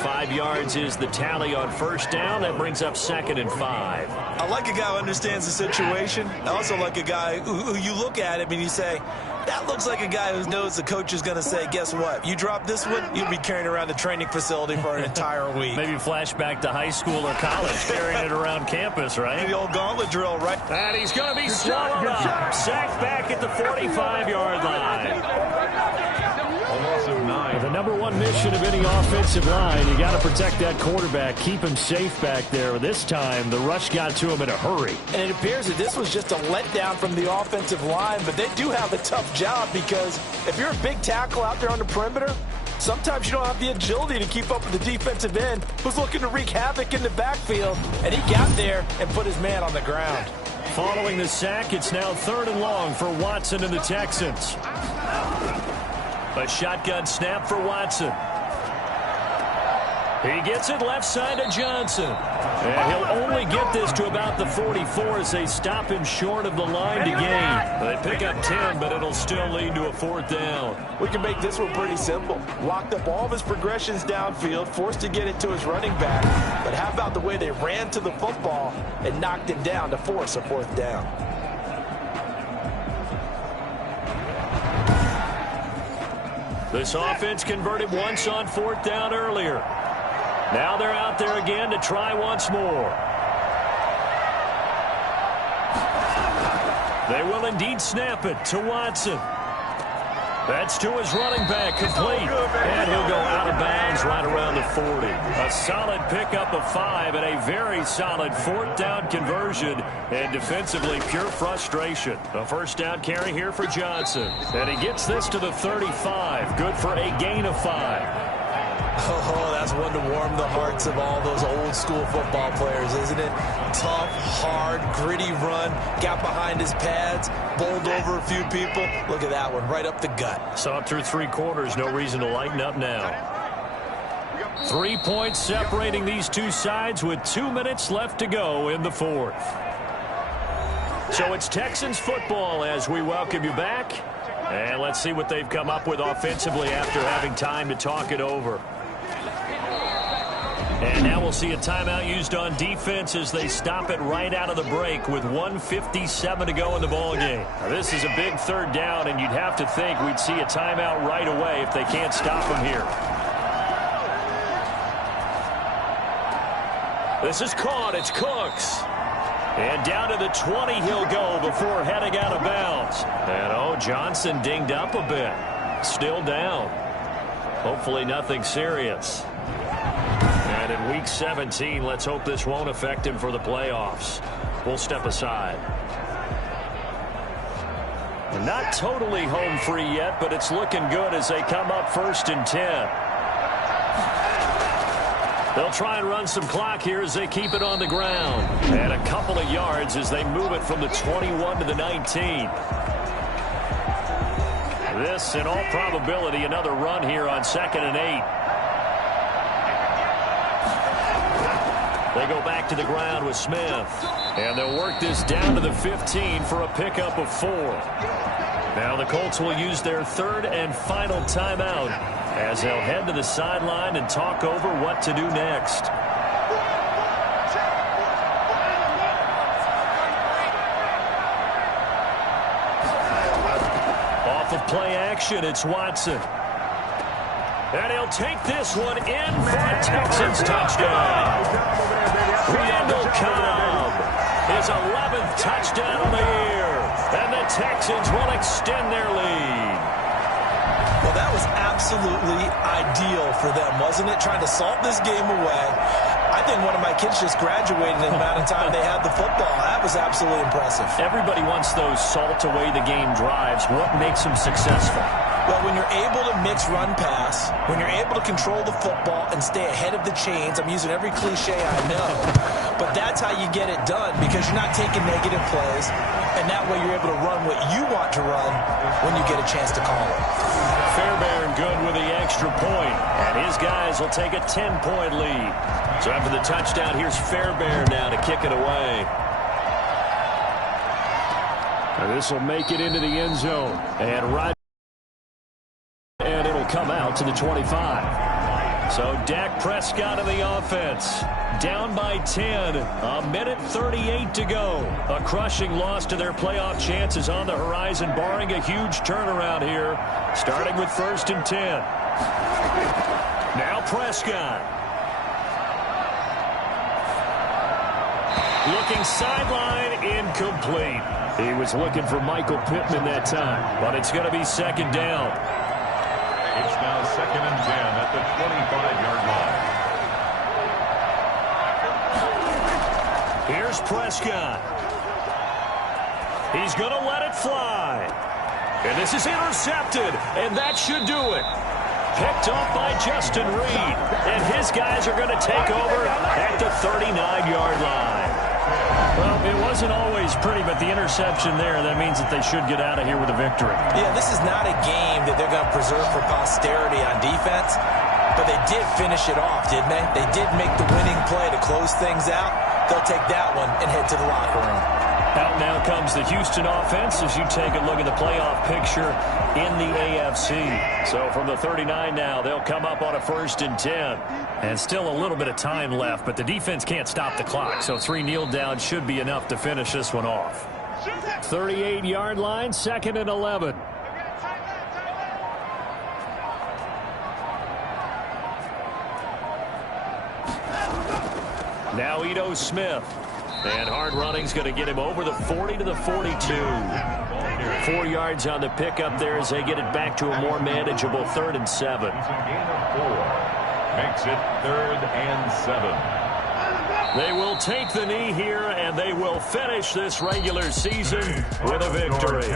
5 yards is the tally on 1st down. That brings up 2nd and 5. I like a guy who understands the situation. I also like a guy who you look at him and you say, that looks like a guy who knows the coach is going to say, guess what? You drop this one, you'll be carrying around the training facility for an entire week. Maybe flashback to high school or college, carrying it around campus, right? The old gauntlet drill, right? And he's going to be swallowed up. Sacked back at the 45-yard line. A loss of 9. The number one mission of any offensive line, you got to protect that quarterback, keep him safe back there. This time, the rush got to him in a hurry. And it appears that this was just a letdown from the offensive line, but they do have a tough job because if you're a big tackle out there on the perimeter, sometimes you don't have the agility to keep up with the defensive end who's looking to wreak havoc in the backfield, and he got there and put his man on the ground. Following the sack, it's now 3rd and long for Watson and the Texans. A shotgun snap for Watson. He gets it left side to Johnson. And he'll only get this to about the 44 as they stop him short of the line to gain. They pick up 10, but it'll still lead to a 4th down. We can make this one pretty simple. Locked up all of his progressions downfield, forced to get it to his running back. But how about the way they ran to the football and knocked him down to force a 4th down? This offense converted once on 4th down earlier. Now they're out there again to try once more. They will indeed snap it to Watson. That's to his running back, complete. And he'll go out of bounds right around the 40. A solid pickup of 5 and a very solid 4th down conversion. And defensively, pure frustration. A 1st down carry here for Johnson. And he gets this to the 35. Good for a gain of 5. Oh, that's one to warm the hearts of all those old school football players, isn't it? Tough, hard, gritty run, got behind his pads, bowled over a few people. Look at that one, right up the gut. Saw it through 3 quarters, no reason to lighten up now. 3 points separating these two sides with 2 minutes left to go in the 4th. So it's Texans football as we welcome you back. And let's see what they've come up with offensively after having time to talk it over. And now we'll see a timeout used on defense as they stop it right out of the break with 1:57 to go in the ballgame. This is a big 3rd down, and you'd have to think we'd see a timeout right away if they can't stop them here. This is caught. It's Cooks. And down to the 20 he'll go before heading out of bounds. And, Johnson dinged up a bit. Still down. Hopefully nothing serious. And in Week 17, let's hope this won't affect him for the playoffs. We'll step aside. Not totally home free yet, but it's looking good as they come up 1st and 10. They'll try and run some clock here as they keep it on the ground. And a couple of yards as they move it from the 21 to the 19. This, in all probability, another run here on 2nd and 8. They go back to the ground with Smith. And they'll work this down to the 15 for a pickup of 4. Now the Colts will use their 3rd and final timeout as they'll head to the sideline and talk over what to do next. Off of play action, it's Watson. And he'll take this one in for a Texans touchdown. Randall Cobb, his 11th touchdown of the year. And the Texans will extend their lead. Well, that was absolutely ideal for them, wasn't it? Trying to salt this game away. I think one of my kids just graduated in the amount of time they had the football. That was absolutely impressive. Everybody wants those salt away the game drives. What makes them successful? Well, when you're able to mix run pass, when you're able to control the football and stay ahead of the chains, I'm using every cliche I know, but that's how you get it done because you're not taking negative plays, and that way you're able to run what you want to run when you get a chance to call it. Fairbairn good with the extra point, and his guys will take a 10-point lead. So after the touchdown, here's Fairbairn now to kick it away. And this will make it into the end zone. And it'll come out to the 25. So Dak Prescott in the offense. Down by 10. A minute 38 to go. A crushing loss to their playoff chances on the horizon, barring a huge turnaround here. Starting with 1st and 10. Now Prescott. Looking sideline, incomplete. He was looking for Michael Pittman that time. But it's going to be 2nd down. It's now 2nd and 10 at the 25-yard line. Here's Prescott. He's going to let it fly. And this is intercepted, and that should do it. Picked off by Justin Reed. And his guys are going to take over at the 39-yard line. Well, it wasn't always pretty, but the interception there, that means that they should get out of here with a victory. Yeah, this is not a game that they're going to preserve for posterity on defense, but they did finish it off, didn't they? They did make the winning play to close things out. They'll take that one and head to the locker room. Out now comes the Houston offense as you take a look at the playoff picture in the AFC. So from the 39 now, they'll come up on a 1st and 10. And still a little bit of time left, but the defense can't stop the clock. So 3 kneel downs should be enough to finish this one off. 38-yard line, 2nd and 11. Now Ito Smith. And hard running's going to get him over the 40 to the 42. 4 yards on the pickup there as they get it back to a more manageable 3rd and 7. It's a gain of 4. Makes it 3rd and 7. They will take the knee here, and they will finish this regular season with a victory.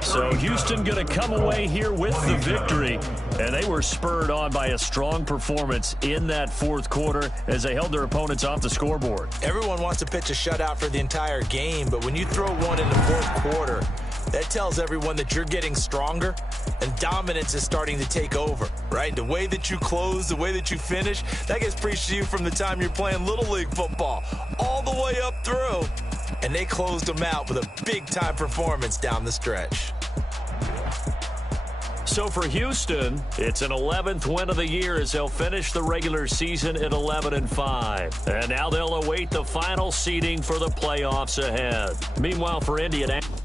So Houston going to come away here with the victory, and they were spurred on by a strong performance in that 4th quarter as they held their opponents off the scoreboard. Everyone wants to pitch a shutout for the entire game, but when you throw one in the 4th quarter, that tells everyone that you're getting stronger and dominance is starting to take over, right? The way that you close, the way that you finish, that gets preached to you from the time you're playing Little League football all the way up through. And they closed them out with a big-time performance down the stretch. So for Houston, it's an 11th win of the year as they'll finish the regular season at 11-5. And now they'll await the final seeding for the playoffs ahead. Meanwhile, for Indianapolis.